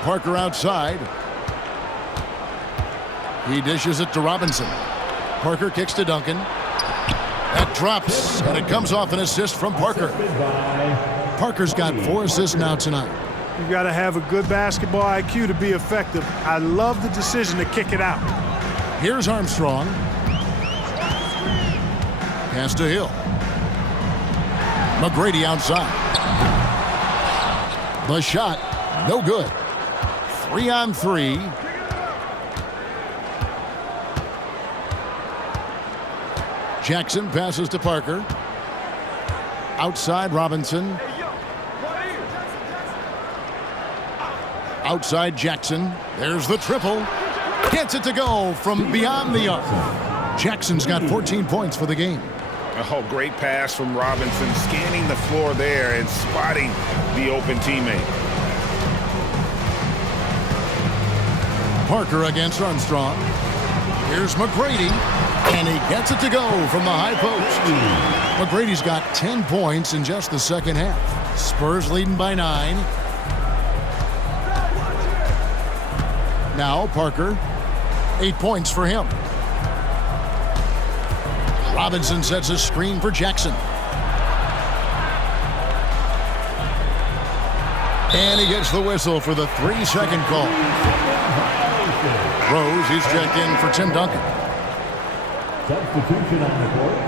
Parker outside. He dishes it to Robinson. Parker kicks to Duncan. That drops, and it comes off an assist from Parker. Parker's got 4 assists now tonight. You've got to have a good basketball IQ to be effective. I love the decision to kick it out. Here's Armstrong. Pass to Hill. McGrady outside. The shot, no good. 3-on-3. Jackson passes to Parker. Outside Robinson. Outside Jackson. There's the triple. Gets it to go from beyond the arc. Jackson's got 14 points for the game. Oh, great pass from Robinson, scanning the floor there and spotting the open teammate. Parker against Armstrong. Here's McGrady, and he gets it to go from the high post. McGrady's got 10 points in just the second half. Spurs leading by 9. Now Parker, 8 points for him. Robinson sets a screen for Jackson. And he gets the whistle for the 3-second call. Rose, he's checked in for Tim Duncan. Substitution on the court.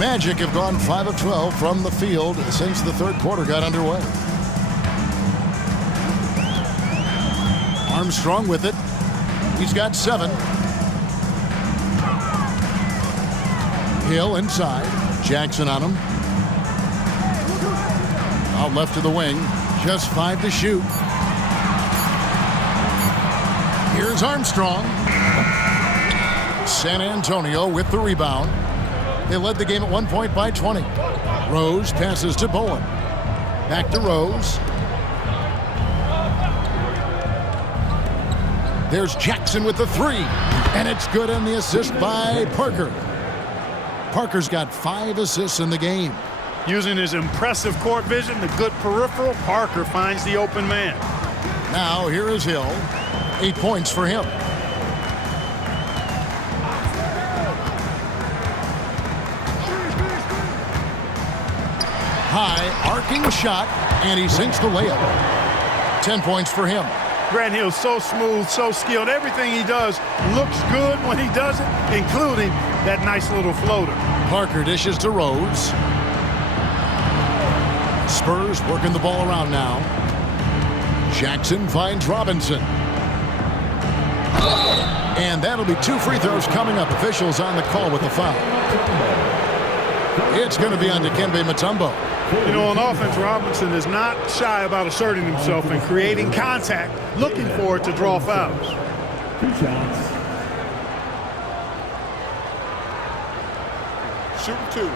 Magic have gone 5 of 12 from the field since the third quarter got underway. Armstrong with it. He's got 7. Hill inside. Jackson on him. Out left to the wing. Just 5 to shoot. Here's Armstrong. San Antonio with the rebound. They led the game at one point by 20. Rose passes to Bowen. Back to Rose. There's Jackson with the 3. And it's good on the assist by Parker. Parker's got 5 assists in the game. Using his impressive court vision, the good peripheral, Parker finds the open man. Now here is Hill. 8 points for him. High arcing shot, and he sinks the layup. 10 points for him. Grant Hill's so smooth, so skilled. Everything he does looks good when he does it, including that nice little floater. Parker dishes to Rose. Spurs working the ball around now. Jackson finds Robinson. And that'll be 2 free throws coming up. Officials on the call with the foul. It's going to be on Dikembe Mutombo. You know, on offense, Robinson is not shy about asserting himself and creating contact, looking for it to draw fouls. 2 shots. Shooting 2.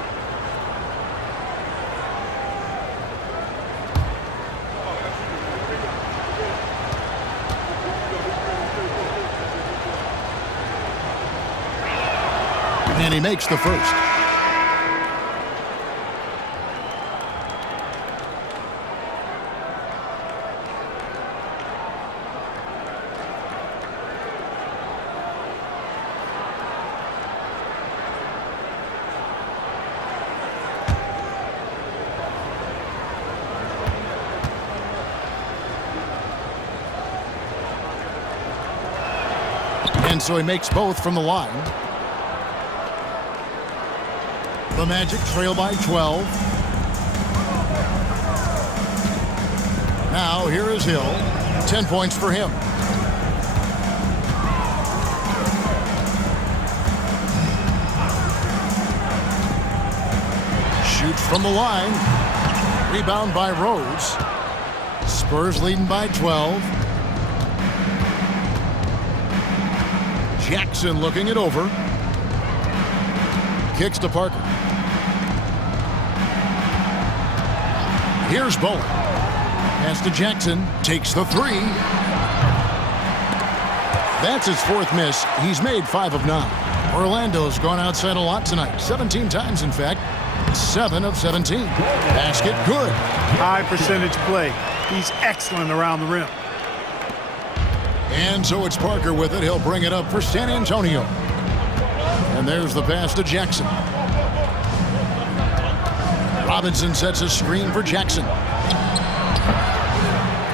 And he makes the first. And so he makes both from the line. The Magic trail by 12. Now here is Hill. 10 points for him. Shoots from the line. Rebound by Rose. Spurs leading by 12. Jackson looking it over. Kicks to Parker. Here's Bowen. Pass to Jackson. Takes the three. That's his fourth miss. He's made 5 of 9. Orlando's gone outside a lot tonight. 17 times, in fact. 7 of 17. Basket good. High percentage play. He's excellent around the rim. And so it's Parker with it. He'll bring it up for San Antonio. And there's the pass to Jackson. Robinson sets a screen for Jackson.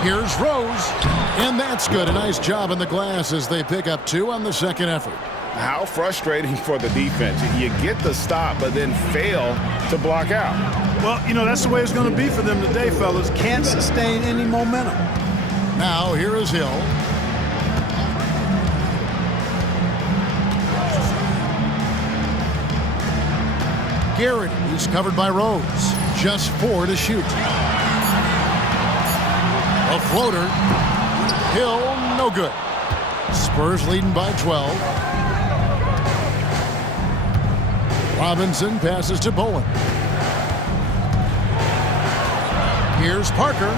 Here's Rose. And that's good. A nice job in the glass as they pick up 2 on the second effort. How frustrating for the defense. You get the stop, but then fail to block out. Well, you know, that's the way it's going to be for them today, fellas. Can't sustain any momentum. Now, here is Hill. Garrett, he's covered by Rose. Just 4 to shoot. A floater. Hill, no good. Spurs leading by 12. Robinson passes to Bowen. Here's Parker.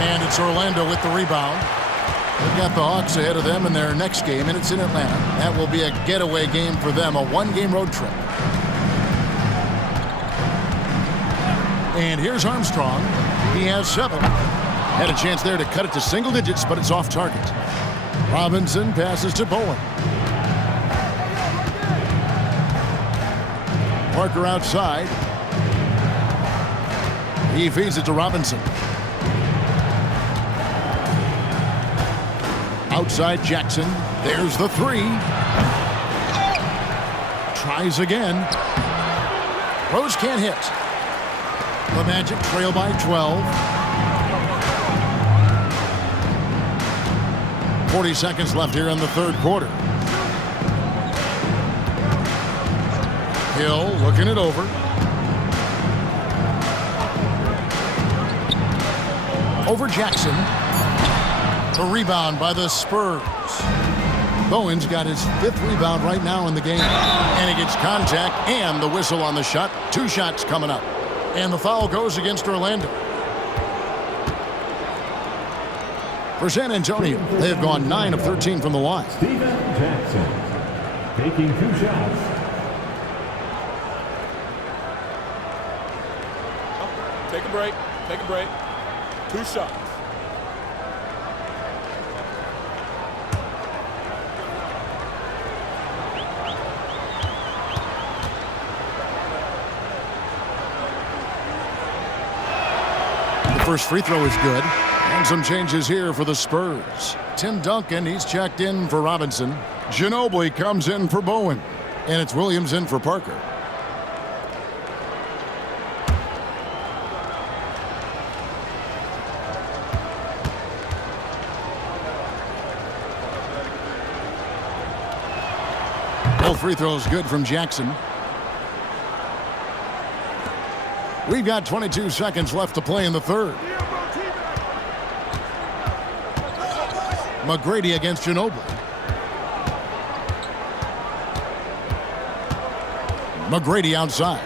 And it's Orlando with the rebound. They've got the Hawks ahead of them in their next game, and it's in Atlanta. That will be a getaway game for them, a 1-game road trip. And here's Armstrong. He has 7. Had a chance there to cut it to single digits, but it's off target. Robinson passes to Bowen. Parker outside. He feeds it to Robinson. Outside Jackson. There's the 3. Tries again. Rose can't hit. The Magic trail by 12. 40 seconds left here in the third quarter. Hill looking it over. Over Jackson. A rebound by the Spurs. Bowen's got his 5th rebound right now in the game. And he gets contact and the whistle on the shot. 2 shots coming up. And the foul goes against Orlando. For San Antonio, they have gone 9 of 13 from the line. Steven Jackson taking 2 shots. Take a break. Take a break. 2 shots. The first free throw is good. And some changes here for the Spurs. Tim Duncan, he's checked in for Robinson. Ginobili comes in for Bowen. And it's Williams in for Parker. Both free throws good from Jackson. We've got 22 seconds left to play in the third. McGrady against Ginobili. McGrady outside.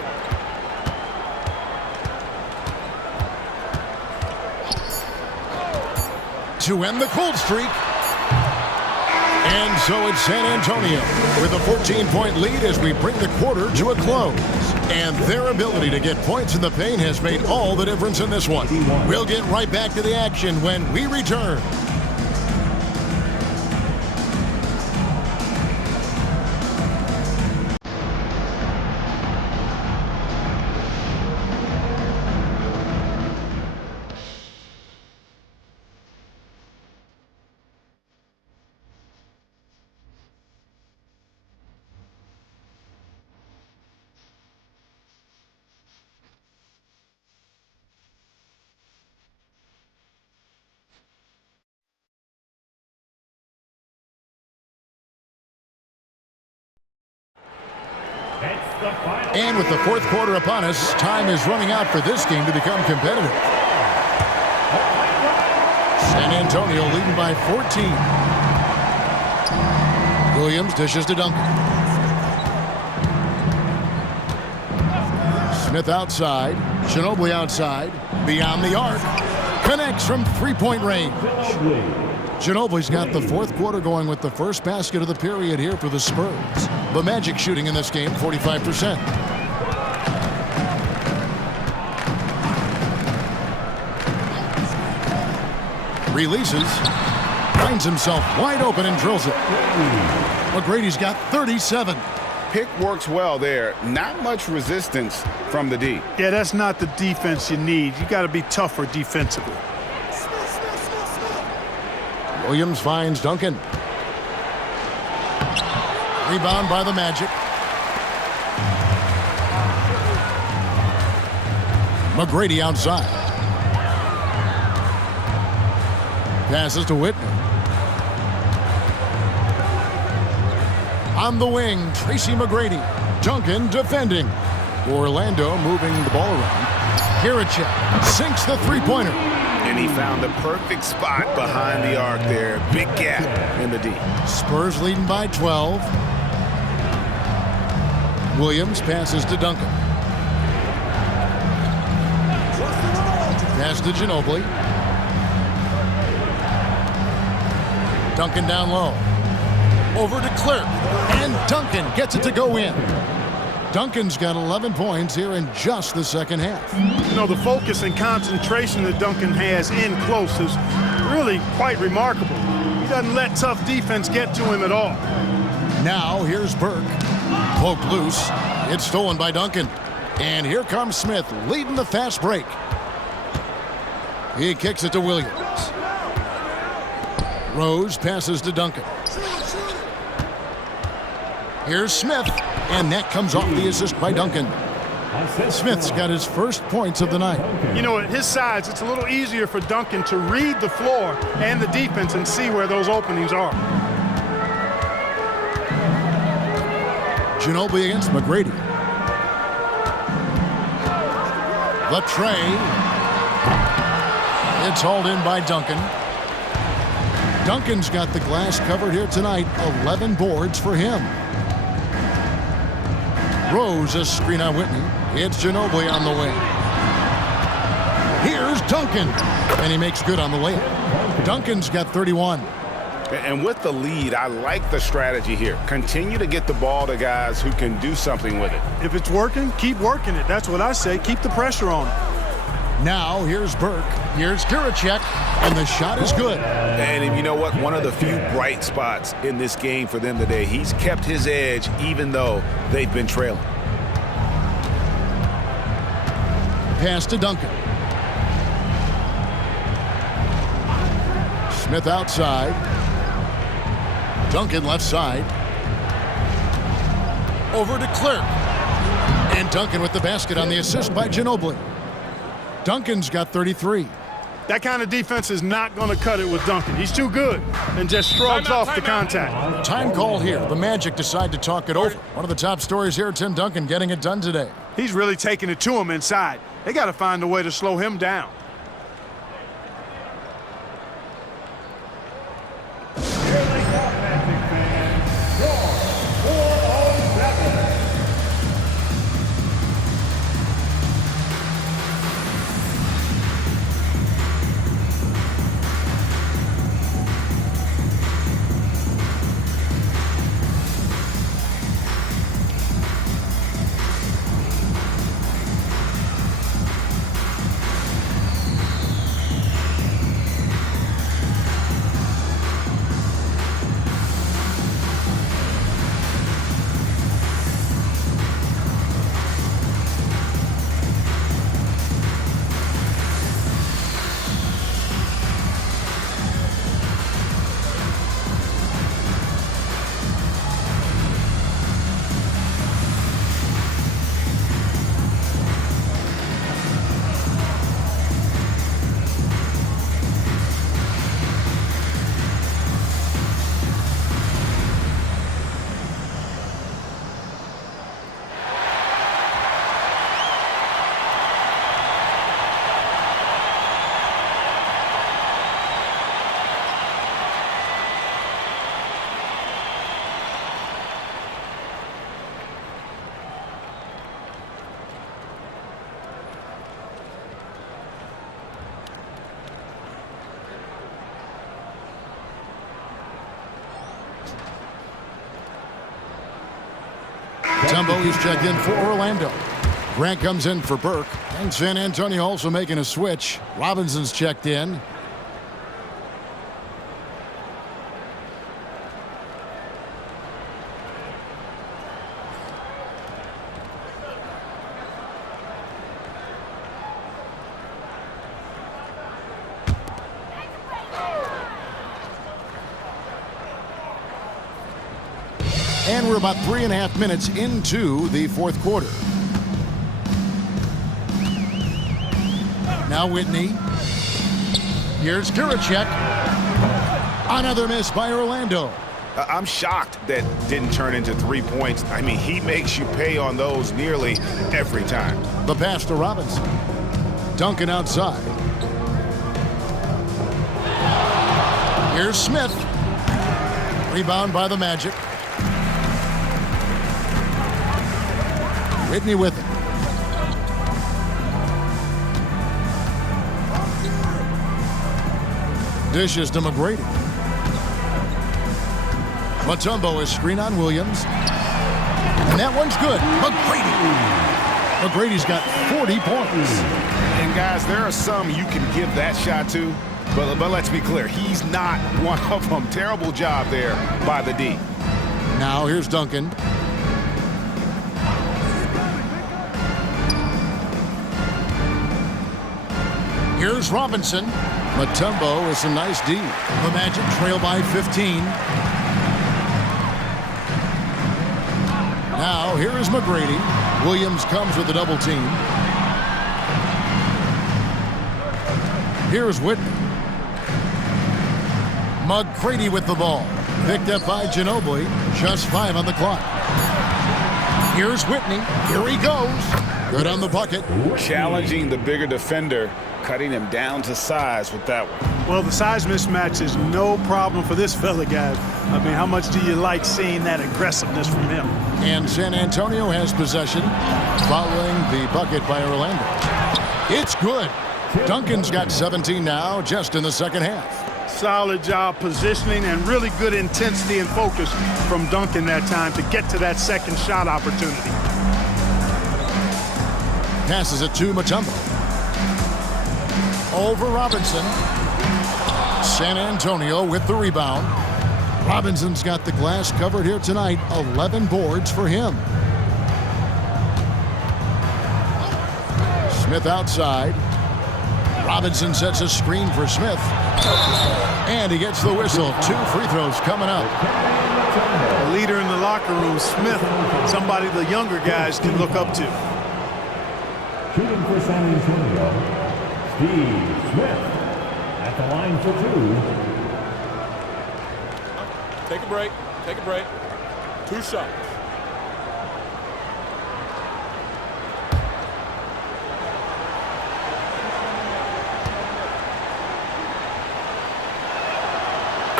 To end the cold streak. And so it's San Antonio with a 14-point lead as we bring the quarter to a close. And their ability to get points in the paint has made all the difference in this one. We'll get right back to the action when we return. And with the fourth quarter upon us, time is running out for this game to become competitive. San Antonio leading by 14. Williams dishes to Duncan. Smith outside. Ginobili outside. Beyond the arc. Connects from three-point range. Ginobili's got the fourth quarter going with the first basket of the period here for the Spurs. The Magic shooting in this game, 45%. Releases. Finds himself wide open and drills it. McGrady's got 37. Pick works well there. Not much resistance from the D. Yeah, that's not the defense you need. You got to be tougher defensively. Williams finds Duncan. Rebound by the Magic. McGrady outside. Passes to Whitney. On the wing, Tracy McGrady. Duncan defending. Orlando moving the ball around. Kiricek sinks the three-pointer. And he found the perfect spot behind the arc there. Big gap in the D. Spurs leading by 12. Williams passes to Duncan. Pass to Ginobili. Duncan down low. Over to Clerk. And Duncan gets it to go in. Duncan's got 11 points here in just the second half. You know, the focus and concentration that Duncan has in close is really quite remarkable. He doesn't let tough defense get to him at all. Now here's Burke. Poked loose. It's stolen by Duncan. And here comes Smith leading the fast break. He kicks it to Williams. Rose passes to Duncan. Here's Smith. And that comes off the assist by Duncan. Smith's got his first points of the night. You know, at his size, it's a little easier for Duncan to read the floor and the defense and see where those openings are. Ginobili against McGrady. The tray. It's hauled in by Duncan. Duncan's got the glass covered here tonight. 11 boards for him. Rose a screen on Whitney. It's Ginobili on the wing. Here's Duncan. And he makes good on the layup. Duncan's got 31. And with the lead, I like the strategy here. Continue to get the ball to guys who can do something with it. If it's working, keep working it. That's what I say. Keep the pressure on it. Now here's Burke. Here's Kiricek. And the shot is good. And you know what? One of the few bright spots in this game for them today. He's kept his edge even though they've been trailing. Pass to Duncan. Smith outside. Duncan left side. Over to Clerk. And Duncan with the basket on the assist by Ginobili. Duncan's got 33. That kind of defense is not going to cut it with Duncan. He's too good and just shrugs off the contact. Time call here. The Magic decide to talk it over. One of the top stories here, Tim Duncan getting it done today. He's really taking it to him inside. They got to find a way to slow him down. Mutombo is checked in for Orlando. Grant comes in for Burke. And San Antonio also making a switch. Robinson's checked in. And we're about 3.5 minutes into the fourth quarter. Now Whitney. Here's Kiricek. Another miss by Orlando. I'm shocked that didn't turn into 3 points. I mean, he makes you pay on those nearly every time. The pass to Robinson. Duncan outside. Here's Smith. Rebound by the Magic. Whitney with it. Dishes to McGrady. Mutombo is screen on Williams. And that one's good. McGrady. McGrady's got 40 points. And guys, there are some you can give that shot to, but let's be clear, he's not one of them. Terrible job there by the D. Now here's Duncan. Here's Robinson. Mutombo with some nice D. The Magic trail by 15. Now here is McGrady. Williams comes with a double team. Here's Whitney. McGrady with the ball. Picked up by Ginobili. Just 5 on the clock. Here's Whitney. Here he goes. Good on the bucket. Challenging the bigger defender, cutting him down to size with that one. Well, the size mismatch is no problem for this fella, guys. I mean, how much do you like seeing that aggressiveness from him? And San Antonio has possession following the bucket by Orlando. It's good. Duncan's got 17 now just in the second half. Solid job positioning and really good intensity and focus from Duncan that time to get to that second shot opportunity. Passes it to Mutombo. Over Robinson. San Antonio with the rebound. Robinson's got the glass covered here tonight. 11 boards for him. Smith outside. Robinson sets a screen for Smith. And he gets the whistle. 2 free throws coming up. A leader in the locker room, Smith, somebody the younger guys can look up to. Shooting for San Antonio, Steve Smith at the line for 2. Take a break. Take a break. 2 shots.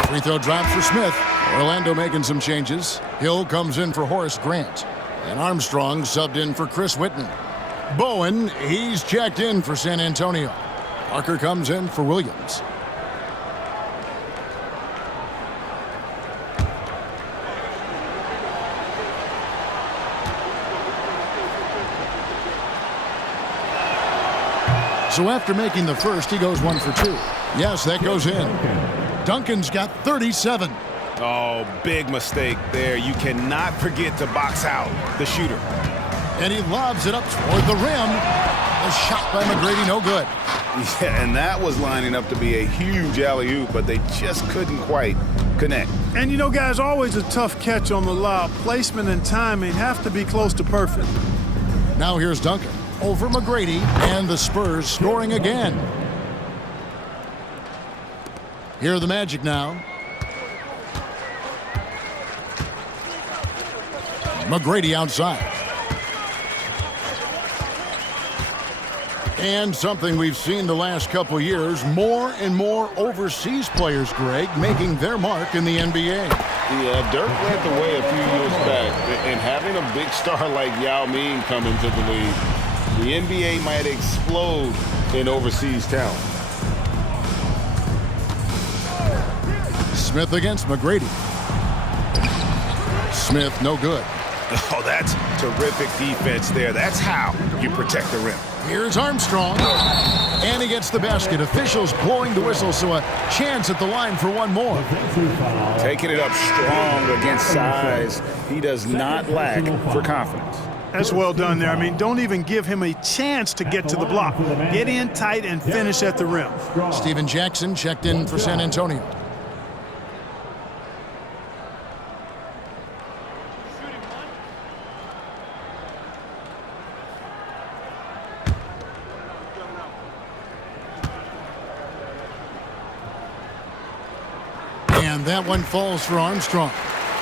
Free throw drop for Smith. Orlando making some changes. Hill comes in for Horace Grant. And Armstrong subbed in for Chris Whitman. Bowen, he's checked in for San Antonio. Parker comes in for Williams. So after making the first, he goes 1 for 2. Yes, that goes in. Duncan's got 37. Oh, big mistake there. You cannot forget to box out the shooter. And he lobs it up toward the rim. A shot by McGrady, no good. Yeah, and that was lining up to be a huge alley-oop, but they just couldn't quite connect. And you know, guys, always a tough catch on the lob. Placement and timing have to be close to perfect. Now here's Duncan over McGrady, and the Spurs scoring again. Here are the Magic now. McGrady outside. And something we've seen the last couple years, more and more overseas players, Greg, making their mark in the NBA. Yeah, Dirk led the way a few years back, and having a big star like Yao Ming come into the league, the NBA might explode in overseas talent. Smith against McGrady. Smith, no good. Oh, that's terrific defense there. That's how you protect the rim. Here's Armstrong. And he gets the basket. Officials blowing the whistle, so a chance at the line for one more. Taking it up strong against size. He does not lack for confidence. That's well done there. I mean, don't even give him a chance to get to the block. Get in tight and finish at the rim. Steven Jackson checked in for San Antonio. And that one falls for Armstrong.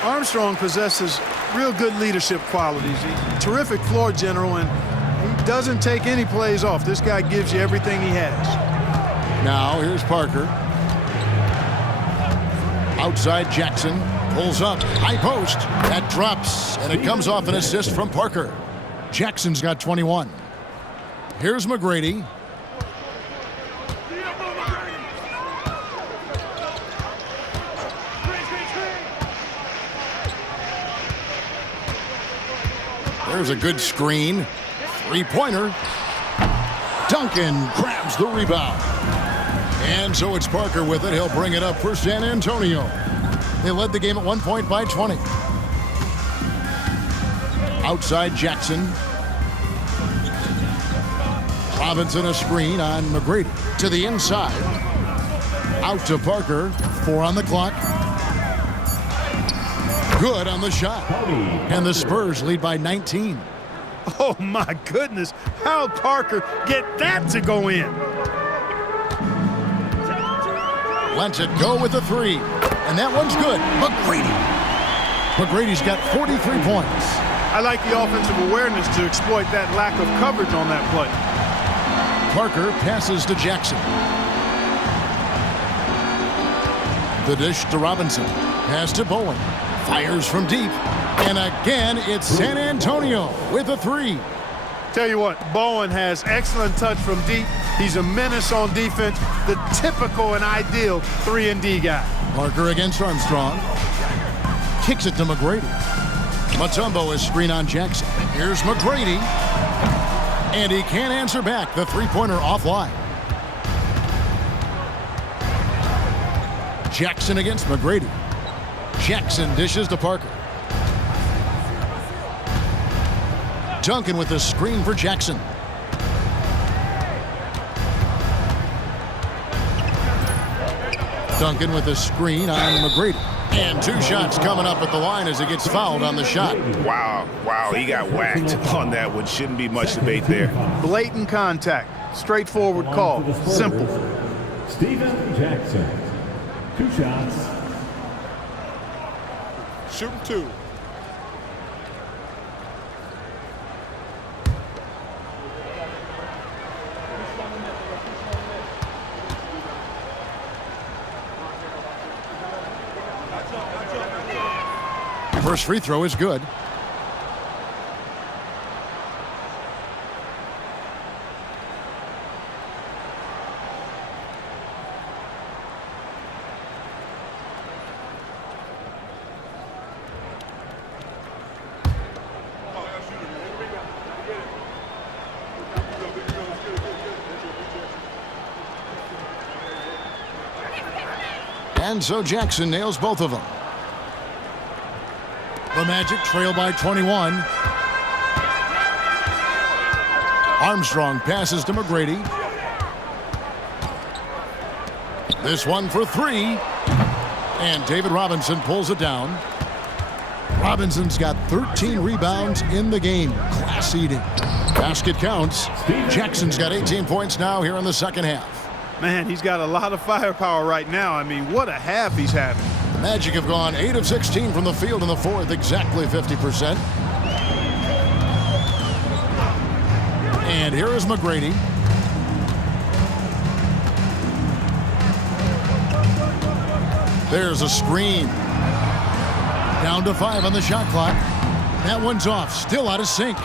Armstrong possesses real good leadership qualities. He's a terrific floor general, and he doesn't take any plays off. This guy gives you everything he has. Now here's Parker. Outside Jackson. Pulls up. High post. That drops. And it comes off an assist from Parker. Jackson's got 21. Here's McGrady. There's a good screen. Three-pointer. Duncan grabs the rebound. And so it's Parker with it. He'll bring it up for San Antonio. They led the game at 1 point by 20. Outside Jackson. Robinson a screen on McGrady. To the inside. Out to Parker. 4 on the clock. Good on the shot. And the Spurs lead by 19. Oh, my goodness. How'd Parker get that to go in? Lets it go with the three. And that one's good. McGrady's got 43 points. I like the offensive awareness to exploit that lack of coverage on that play. Parker passes to Jackson. The dish to Robinson. Pass to Bowen. Fires from deep. And again, it's San Antonio with a three. Tell you what, Bowen has excellent touch from deep. He's a menace on defense, the typical and ideal 3-and-D guy. Parker against Armstrong. Kicks it to McGrady. Mutombo is screen on Jackson. Here's McGrady. And he can't answer back. The three-pointer offline. Jackson against McGrady. Jackson dishes to Parker. Duncan with the screen for Jackson. Duncan with the screen on McGrady. And 2 shots coming up at the line as he gets fouled on the shot. Wow, he got whacked on that one. Shouldn't be much debate there. Blatant contact. Straightforward call. Simple. Steven Jackson. 2 shots. Shooting 2. First free throw is good. And so Jackson nails both of them. The Magic trail by 21. Armstrong passes to McGrady. This one for 3. And David Robinson pulls it down. Robinson's got 13 rebounds in the game. Class eating. Basket counts. Jackson's got 18 points now here in the second half. Man, he's got a lot of firepower right now. I mean, what a half he's having. The Magic have gone 8 of 16 from the field in the fourth, exactly 50%. And here is McGrady. There's a screen. Down to 5 on the shot clock. That one's off, still out of sync.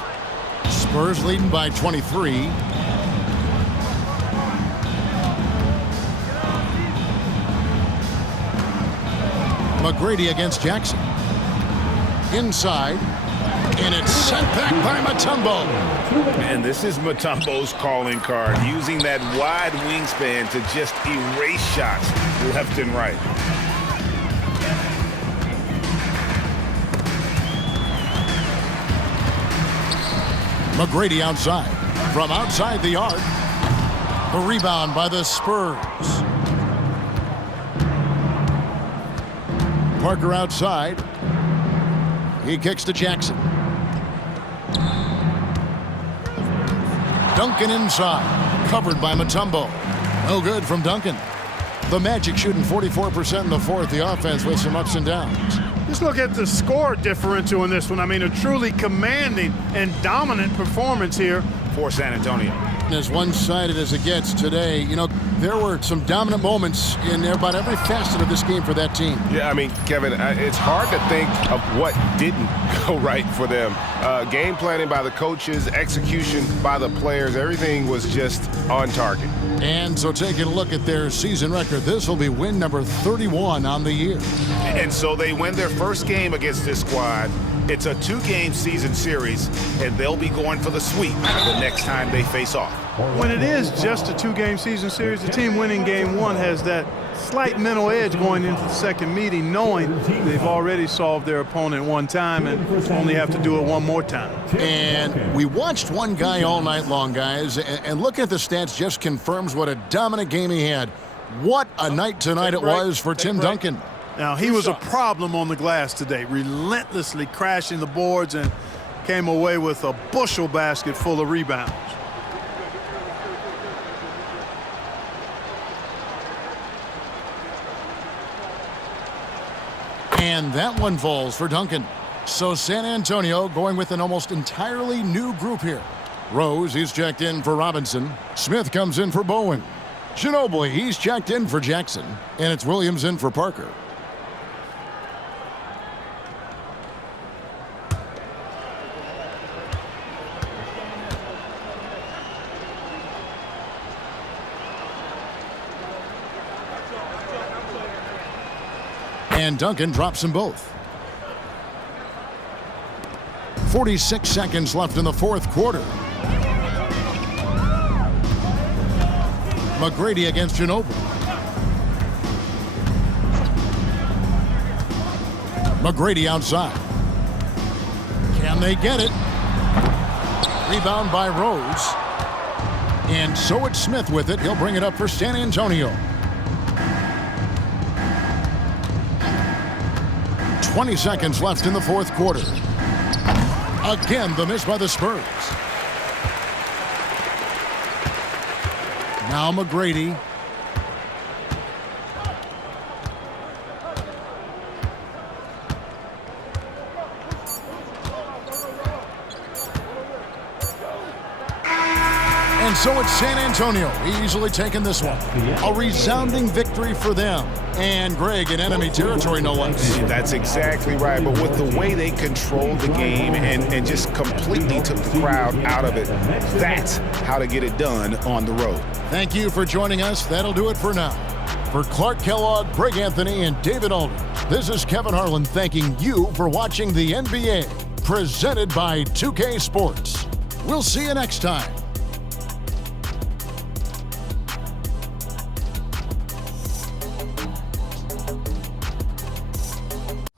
Spurs leading by 23. McGrady against Jackson. Inside. And it's sent back by Mutombo. And this is Mutombo's calling card, using that wide wingspan to just erase shots left and right. McGrady outside. From outside the arc. The rebound by the Spurs. Parker outside. He kicks to Jackson. Duncan inside. Covered by Mutombo. No good from Duncan. The Magic shooting 44% in the fourth. The offense with some ups and downs. Just look at the score differential in this one. I mean, a truly commanding and dominant performance here for San Antonio. As one-sided as it gets today, you know, there were some dominant moments in about every facet of this game for that team. Yeah, I mean, Kevin, it's hard to think of what didn't go right for them. Game planning by the coaches, execution by the players, everything was just on target. And so taking a look at their season record, this will be win number 31 on the year. And so they win their first game against this squad. It's a 2-game season series, and they'll be going for the sweep the next time they face off. When it is just a 2-game season series, the team winning game one has that slight mental edge going into the second meeting, knowing they've already solved their opponent one time and only have to do it one more time. And we watched one guy all night long, guys, and looking at the stats just confirms what a dominant game he had. What a night tonight it was for Tim Duncan. Now, he was a problem on the glass today, relentlessly crashing the boards and came away with a bushel basket full of rebounds. And that one falls for Duncan. So San Antonio going with an almost entirely new group here. Rose, he's checked in for Robinson. Smith comes in for Bowen. Ginobili, he's checked in for Jackson. And it's Williams in for Parker. And Duncan drops them both. 46 seconds left in the fourth quarter. McGrady against Ginobili. McGrady outside. Can they get it? Rebound by Rose. And so it's Smith with it. He'll bring it up for San Antonio. 20 seconds left in the fourth quarter. Again, the miss by the Spurs. Now McGrady. And so it's San Antonio easily taking this one. A resounding victory for them. And Greg in enemy territory, no less. That's exactly right. But with the way they controlled the game and just completely took the crowd out of it, that's how to get it done on the road. Thank you for joining us. That'll do it for now. For Clark Kellogg, Greg Anthony, and David Aldridge, this is Kevin Harlan thanking you for watching the NBA, presented by 2K Sports. We'll see you next time